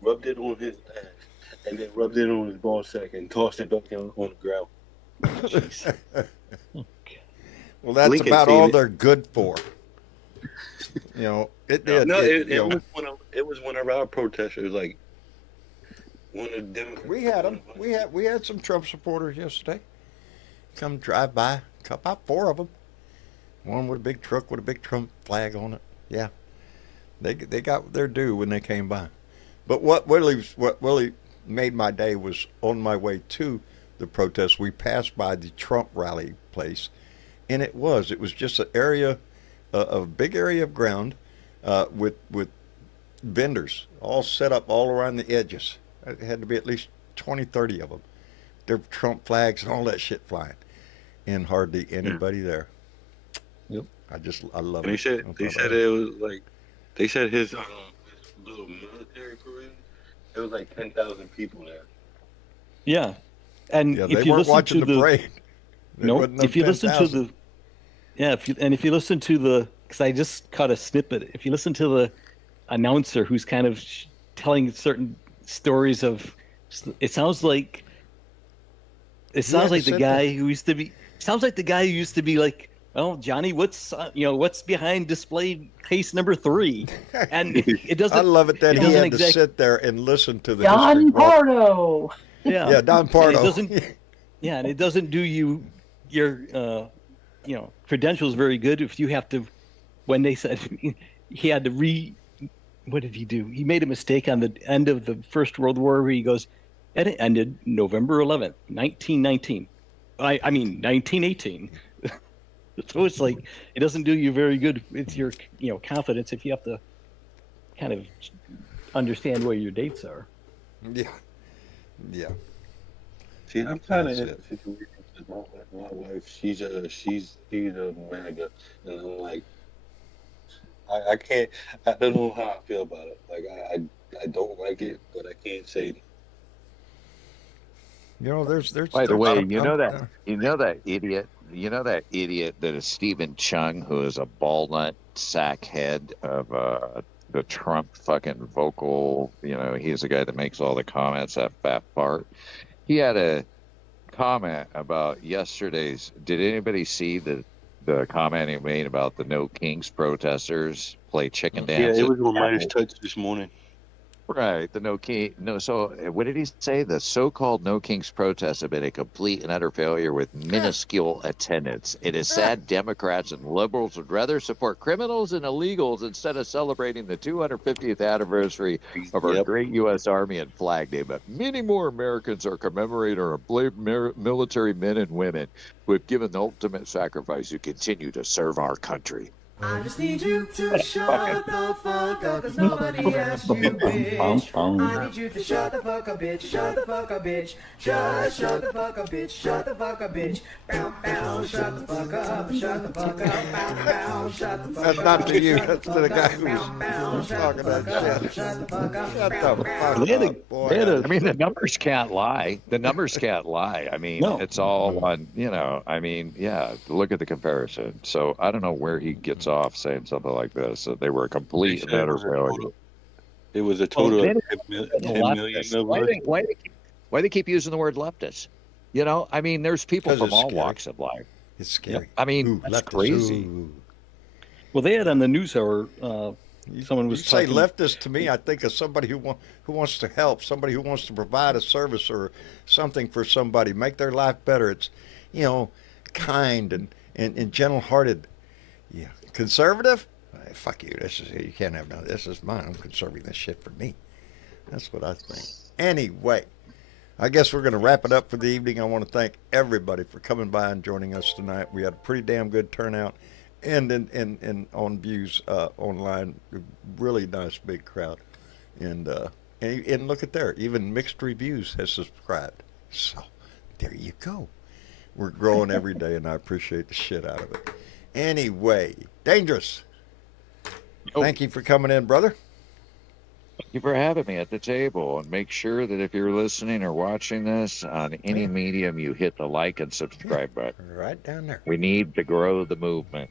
rubbed it on his ass, and then rubbed it on his ball sack and tossed it back on the ground. Well, that's Lincoln about seen all it. they're good for. It did. No, you know, it was one of our protesters, like one of the Democrats. we had them. We had some Trump supporters yesterday. Come drive by. About 4 of them. One with a big truck with a big Trump flag on it. Yeah, they got their due when they came by. But what really made my day was on my way to the protest. We passed by the Trump rally place, and it was just an area, a big area of ground, with vendors all set up all around the edges. It had to be at least 20, 30 of them. Their Trump flags and all that shit flying, and hardly anybody there. Yep. I love And it. they said it was like, they said his little military parade. It was like 10,000 people there. Yeah, and Yeah, if they you weren't listen watching to the parade. There no, wasn't no if you listen to 10,000. the, yeah, if you listen to the, because I just caught a snippet. If you listen to the announcer who's kind of telling certain stories of, it sounds like had to the sit guy there. who used to be. Sounds like the guy who used to be like, "Oh, Johnny, what's behind display case number 3?" And it doesn't. I love it that it he doesn't had to sit there and listen to the John history walk. Pardo. Yeah, Don Pardo. And it doesn't. Yeah, and it doesn't do your credentials very good if you have to. When they said he had to what did he do? He made a mistake on the end of the First World War where he goes, and it ended November 11th, 1919. I mean 1918. So it's like it doesn't do you very good with your confidence if you have to kind of understand where your dates are. Yeah. See, I'm kind of That's in it. a situation with my wife. She's a MAGA, and I'm like, I can't. I don't know how I feel about it. Like I don't like it, but I can't say it. There's. By the way, I'm- you know that idiot that is Stephen Chung, who is a ball nut sack head of the Trump fucking vocal. He's the guy that makes all the comments, that fat part. He had a comment about yesterday's. Did anybody see the comment he made about the No Kings protesters play chicken Yeah, dance? it was on Midas Touch this morning. Right, the No King, no. So, what did he say? The so-called No Kings protests have been a complete and utter failure with minuscule attendance. It is sad Democrats and liberals would rather support criminals and illegals instead of celebrating the 250th anniversary of our Yep. great U.S. Army and Flag Day. But many more Americans are commemorating our brave military men and women who have given the ultimate sacrifice to continue to serve our country. I just need you to shut the fuck up, cause nobody asked you, bitch. I need you to shut the fuck up, bitch. Shut the fuck up, bitch. Shut the fuck up, bitch. Shut the fuck up, bitch. Bow, bow, shut the fuck up. Shut the fuck up. Bow, bow, shut the fuck up. That's not to you. That's to the guy who's Bow, shut the talking fuck that up. shit. Shut the fuck up. Shut the Bow, fuck bow. They had a- up, boy. they had a- I mean, the numbers can't lie. The numbers can't lie. I mean, No. it's all on, I mean, yeah, look at the comparison. So I don't know where he gets off saying something like this. That they were a complete and utter failure. It was a total Well, of 10 million of us. Why they keep using the word leftist? I mean, there's people 'Cause from it's all scary. walks of life. It's scary. I mean, Ooh, that's leftist. crazy. Ooh. Well, they had on the news hour. Someone You was say talking. leftist to me, I think of somebody who wants to help, somebody who wants to provide a service or something for somebody, make their life better. It's, kind and gentle-hearted. Yeah, conservative? Hey, fuck you. You can't have none of this. Is mine. I'm conserving this shit for me. That's what I think. Anyway, I guess we're going to wrap it up for the evening. I want to thank everybody for coming by and joining us tonight. We had a pretty damn good turnout, and in on views online, really nice big crowd, and look at there, even Mixed Reviews has subscribed. So there you go. We're growing every day, and I appreciate the shit out of it. Anyway, Dangerous. Thank you for coming in, brother. Thank you for having me at the table. And make sure that if you're listening or watching this on any medium, you hit the like and subscribe button. Right down there. We need to grow the movement.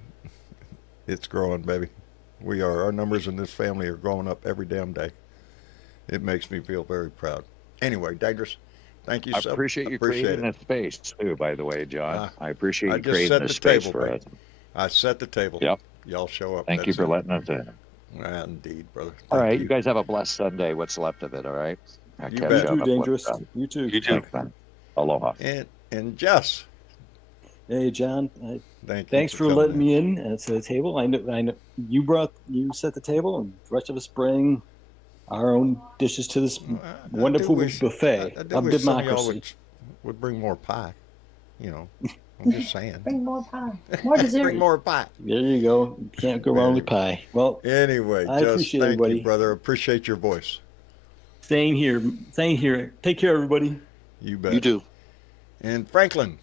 It's growing, baby. We are. Our numbers in this family are growing up every damn day. It makes me feel very proud. Anyway, Dangerous, thank you I so much. appreciate you creating this space, too, by the way, John. I appreciate I you just creating set this the space table, for baby. us. I set the table. Yep. Y'all show up. Thank you for letting us in. Indeed, brother. All right, you guys have a blessed Sunday. What's left of it, all right? I'll You catch bet. up You too, on Dangerous. what's up. You too. You too. Thanks, man. Aloha. And Jess, Hey, John. thanks For letting me in to the table. I know you set the table, and the rest of us bring our own dishes to this wonderful buffet of democracy. Would bring more pie. I'm just saying. Bring more pie. More dessert. Bring more pie. There you go. Can't go wrong with pie. Well, Anyway, I Jess, appreciate thank everybody. you, brother. Appreciate your voice. Staying here. Take care, everybody. You bet. You do. And Franklin.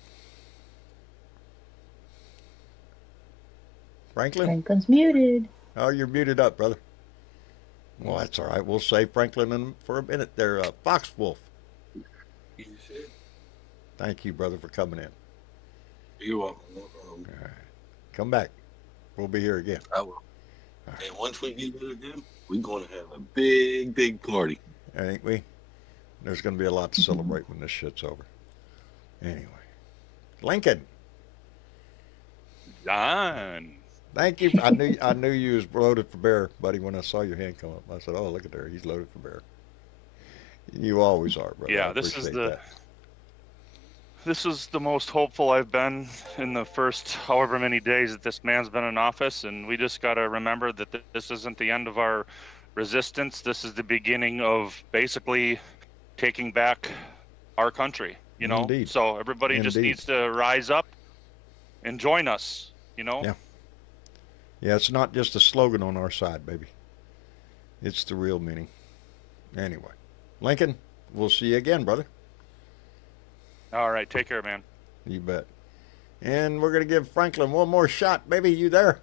Franklin's muted. Oh, you're muted up, brother. Well, that's all right. We'll save Franklin for a minute there. Fox Wolf. Thank you, brother, for coming in. You're welcome. No problem. All right. Come back. We'll be here again. I will. And once we get rid of them, we're going to have a big, big party. Ain't we? There's going to be a lot to celebrate when this shit's over. Anyway. Lincoln. John. Thank you. I knew you was loaded for bear, buddy, when I saw your hand come up. I said, oh, look at there. He's loaded for bear. You always are, brother. Yeah, I this is appreciate that. This is the most hopeful I've been in the first however many days that this man's been in office, and we just got to remember that this isn't the end of our resistance. This is the beginning of basically taking back our country, Indeed. So everybody just Indeed. needs to rise up and join us, Yeah. Yeah, it's not just a slogan on our side, baby. It's the real meaning. Anyway, Lincoln, we'll see you again, brother. All right, take care, man. You bet. And we're going to give Franklin one more shot, baby. You there?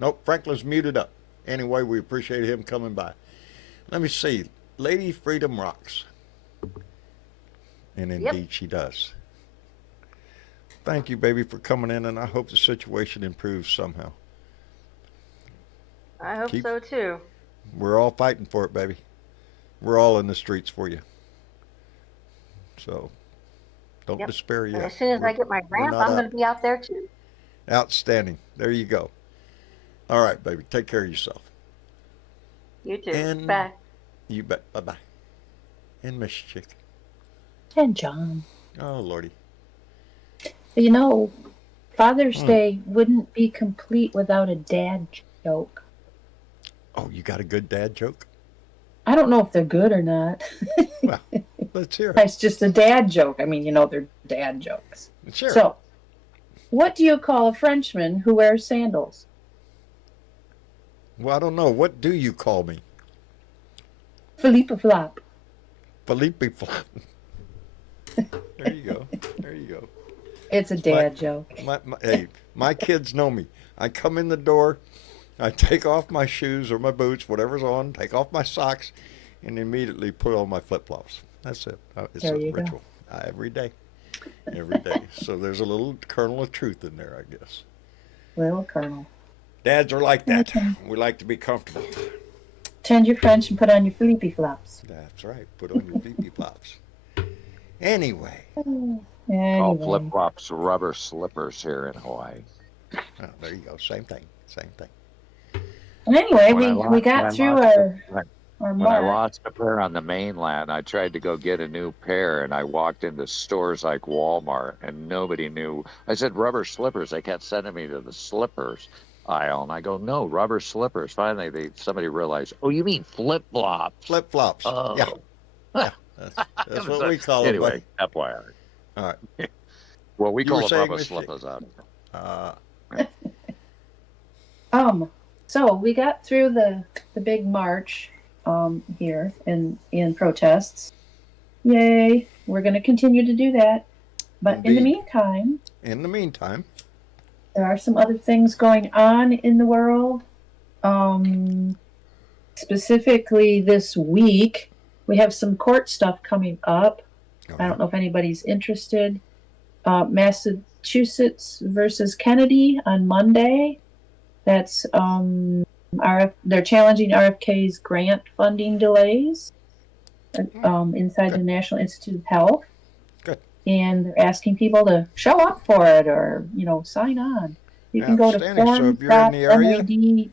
Nope, Franklin's muted up. Anyway, we appreciate him coming by. Let me see. Lady Freedom rocks. And indeed she does. Thank you, baby, for coming in, and I hope the situation improves somehow. I hope so too. We're all fighting for it, baby. We're all in the streets for you. So don't despair yet. And as soon as I get my ramp, I'm going to be out there too. Outstanding. There you go. All right, baby. Take care of yourself. You too. And Bye. you bet. Bye-bye. And Miss Chick. And John. Oh, Lordy. You know, Father's Day wouldn't be complete without a dad joke. Oh, you got a good dad joke? I don't know if they're good or not. Well, let's hear it. It's just a dad joke. I mean, they're dad jokes. Sure. So, what do you call a Frenchman who wears sandals? Well, I don't know. What do you call me? Philippe Flop. Felipe Flop. There you go. There you go. It's a dad joke. Hey, my kids know me. I come in the door, I take off my shoes or my boots, whatever's on, take off my socks, and immediately put on my flip-flops. That's it. It's There a you go. ritual. Every day. Every day. So there's a little kernel of truth in there, I guess. Little Colonel. Dads are like that. Okay. We like to be comfortable. Change your French and put on your Philippe Flops. That's right. Put on your flip-flops. Anyway. Call Anyway. flip flops rubber slippers here in Hawaii. Oh, there you go. Same thing. Same thing. And anyway, When I we lost- got when I through lost our When I mark. lost a pair on the mainland, I tried to go get a new pair, and I walked into stores like Walmart, and nobody knew. I said rubber slippers. They kept sending me to the slippers aisle, and I go, no, rubber slippers. Finally, somebody realized, oh, you mean flip flops? Flip-flops. Oh. Yeah. That's what we call Anyway, it. FYI. All right. Well, we You call were them saying, rubber Miss Chick? slippers out. So we got through the big march here in protests. Yay! We're going to continue to do that. But in the Indeed. meantime, In the meantime, there are some other things going on in the world. Specifically this week, we have some court stuff coming up. I don't know if anybody's interested. Massachusetts versus Kennedy on Monday. That's they're challenging RFK's grant funding delays inside the National Institute of Health. Good. And they're asking people to show up for it or, sign on. You can go to Outstanding. So if you're in the area- forms.mad.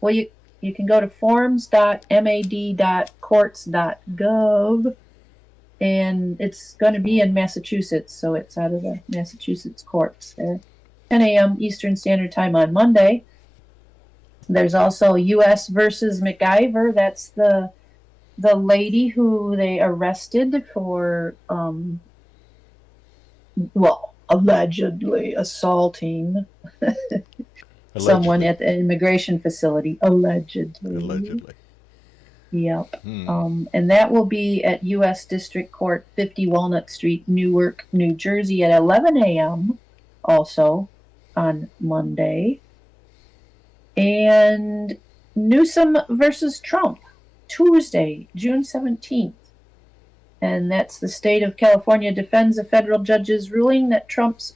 Well, you can go to forms.mad.courts.gov, and it's going to be in Massachusetts, so it's out of the Massachusetts courts there. 10 a.m. Eastern Standard Time on Monday. There's also U.S. versus MacGyver. That's the lady who they arrested for, allegedly assaulting someone at the immigration facility. Allegedly. Yep. And that will be at U.S. District Court, 50 Walnut Street, Newark, New Jersey at 11 a.m. also on Monday. And Newsom versus Trump, Tuesday, June 17th. And that's the state of California defends a federal judge's ruling that Trump's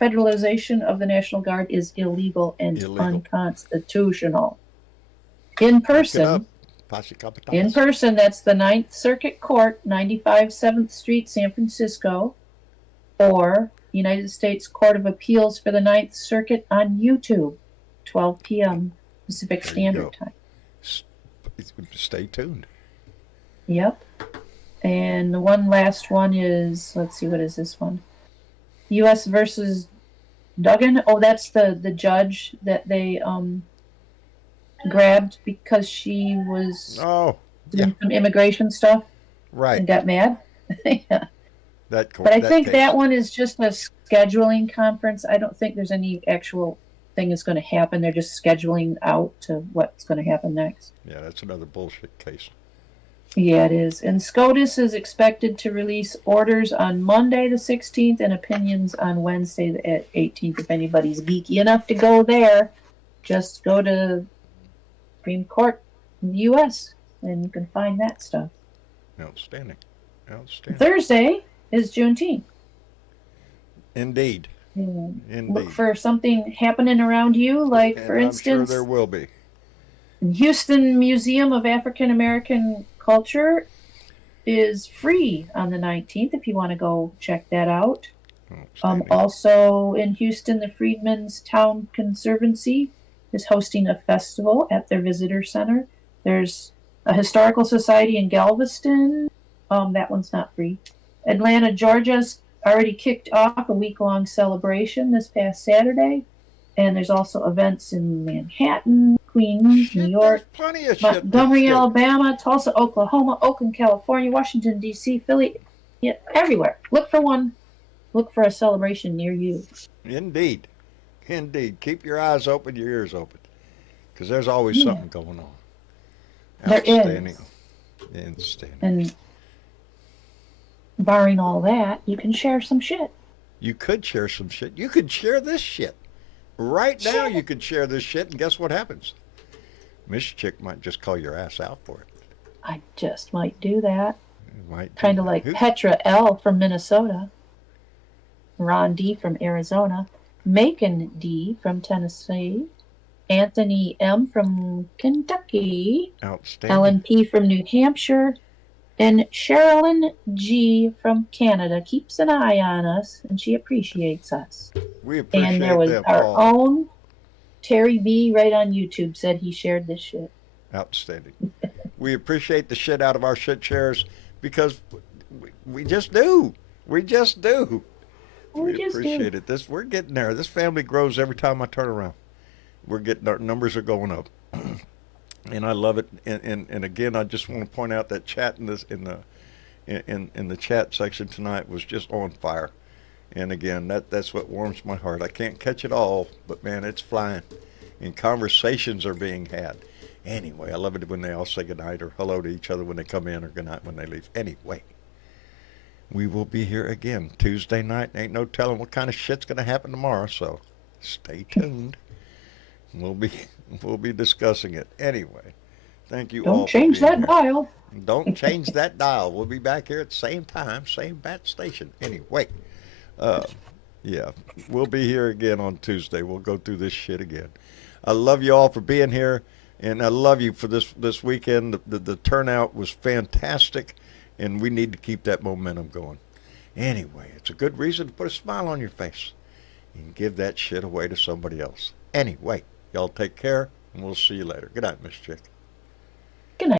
federalization of the National Guard is illegal and unconstitutional. In person, that's the 9th Circuit Court, 95 7th Street, San Francisco, or United States Court of Appeals for the 9th Circuit on YouTube, 12 p.m. Pacific Standard Time. Stay tuned. Yep. And the one last one is, let's see, what is this one? U.S. versus Duggan. Oh, that's the judge that they grabbed because she was doing some immigration stuff. Right. And got mad. Yeah. But I think that one is just a scheduling conference. I don't think there's any actual thing that's going to happen. They're just scheduling out to what's going to happen next. Yeah, that's another bullshit case. Yeah, it is. And SCOTUS is expected to release orders on Monday the 16th and opinions on Wednesday the 18th. If anybody's geeky enough to go there, just go to Supreme Court in the U.S. and you can find that stuff. Outstanding. Thursday is Juneteenth. Indeed. Look for something happening around you, like, for instance, I'm sure there will be. Houston Museum of African American Culture is free on the 19th if you want to go check that out. Also in Houston, the Freedmen's Town Conservancy is hosting a festival at their visitor center There's a historical society in Galveston. That one's not free. Atlanta, Georgia's already kicked off a week-long celebration this past Saturday. And there's also events in Manhattan, Queens, New York, Plenty of shit. Montgomery, Alabama, Tulsa, Oklahoma, Oakland, California, Washington, D.C., Philly, yeah, everywhere. Look for one. Look for a celebration near you. Indeed. Indeed. Keep your eyes open, your ears open. Because there's always something going on. There Outstanding. is. Outstanding. And barring all that, you can share some shit. You could share some shit. You could share this shit. Right now you could share this shit, and guess what happens? Miss Chick might just call your ass out for it. I just might do that. Might Kind of like Petra L. from Minnesota, Ron D. from Arizona, Macon D. from Tennessee, Anthony M. from Kentucky, Outstanding. Ellen P. from New Hampshire, and Sherilyn G. from Canada keeps an eye on us, and she appreciates us. We appreciate And there was them our all. own Terry B. right on YouTube said he shared this shit. Outstanding. We appreciate the shit out of our shit shares because we just do. We just do. We appreciate it. We're getting there. This family grows every time I turn around. We're getting, our numbers are going up. And I love it. And again, I just want to point out that chat in the chat section tonight was just on fire. And again, that's what warms my heart. I can't catch it all, but man, it's flying. And conversations are being had. Anyway, I love it when they all say goodnight or hello to each other when they come in or goodnight when they leave. Anyway, we will be here again Tuesday night. Ain't no telling what kind of shit's going to happen tomorrow, so stay tuned. We'll be discussing it. Anyway, thank you all. Don't change that dial. Don't change that dial. We'll be back here at the same time, same bat station. Anyway, yeah, we'll be here again on Tuesday. We'll go through this shit again. I love you all for being here, and I love you for this weekend. The turnout was fantastic, and we need to keep that momentum going. Anyway, it's a good reason to put a smile on your face and give that shit away to somebody else. Anyway, y'all take care, and we'll see you later. Good night, Miss Chick.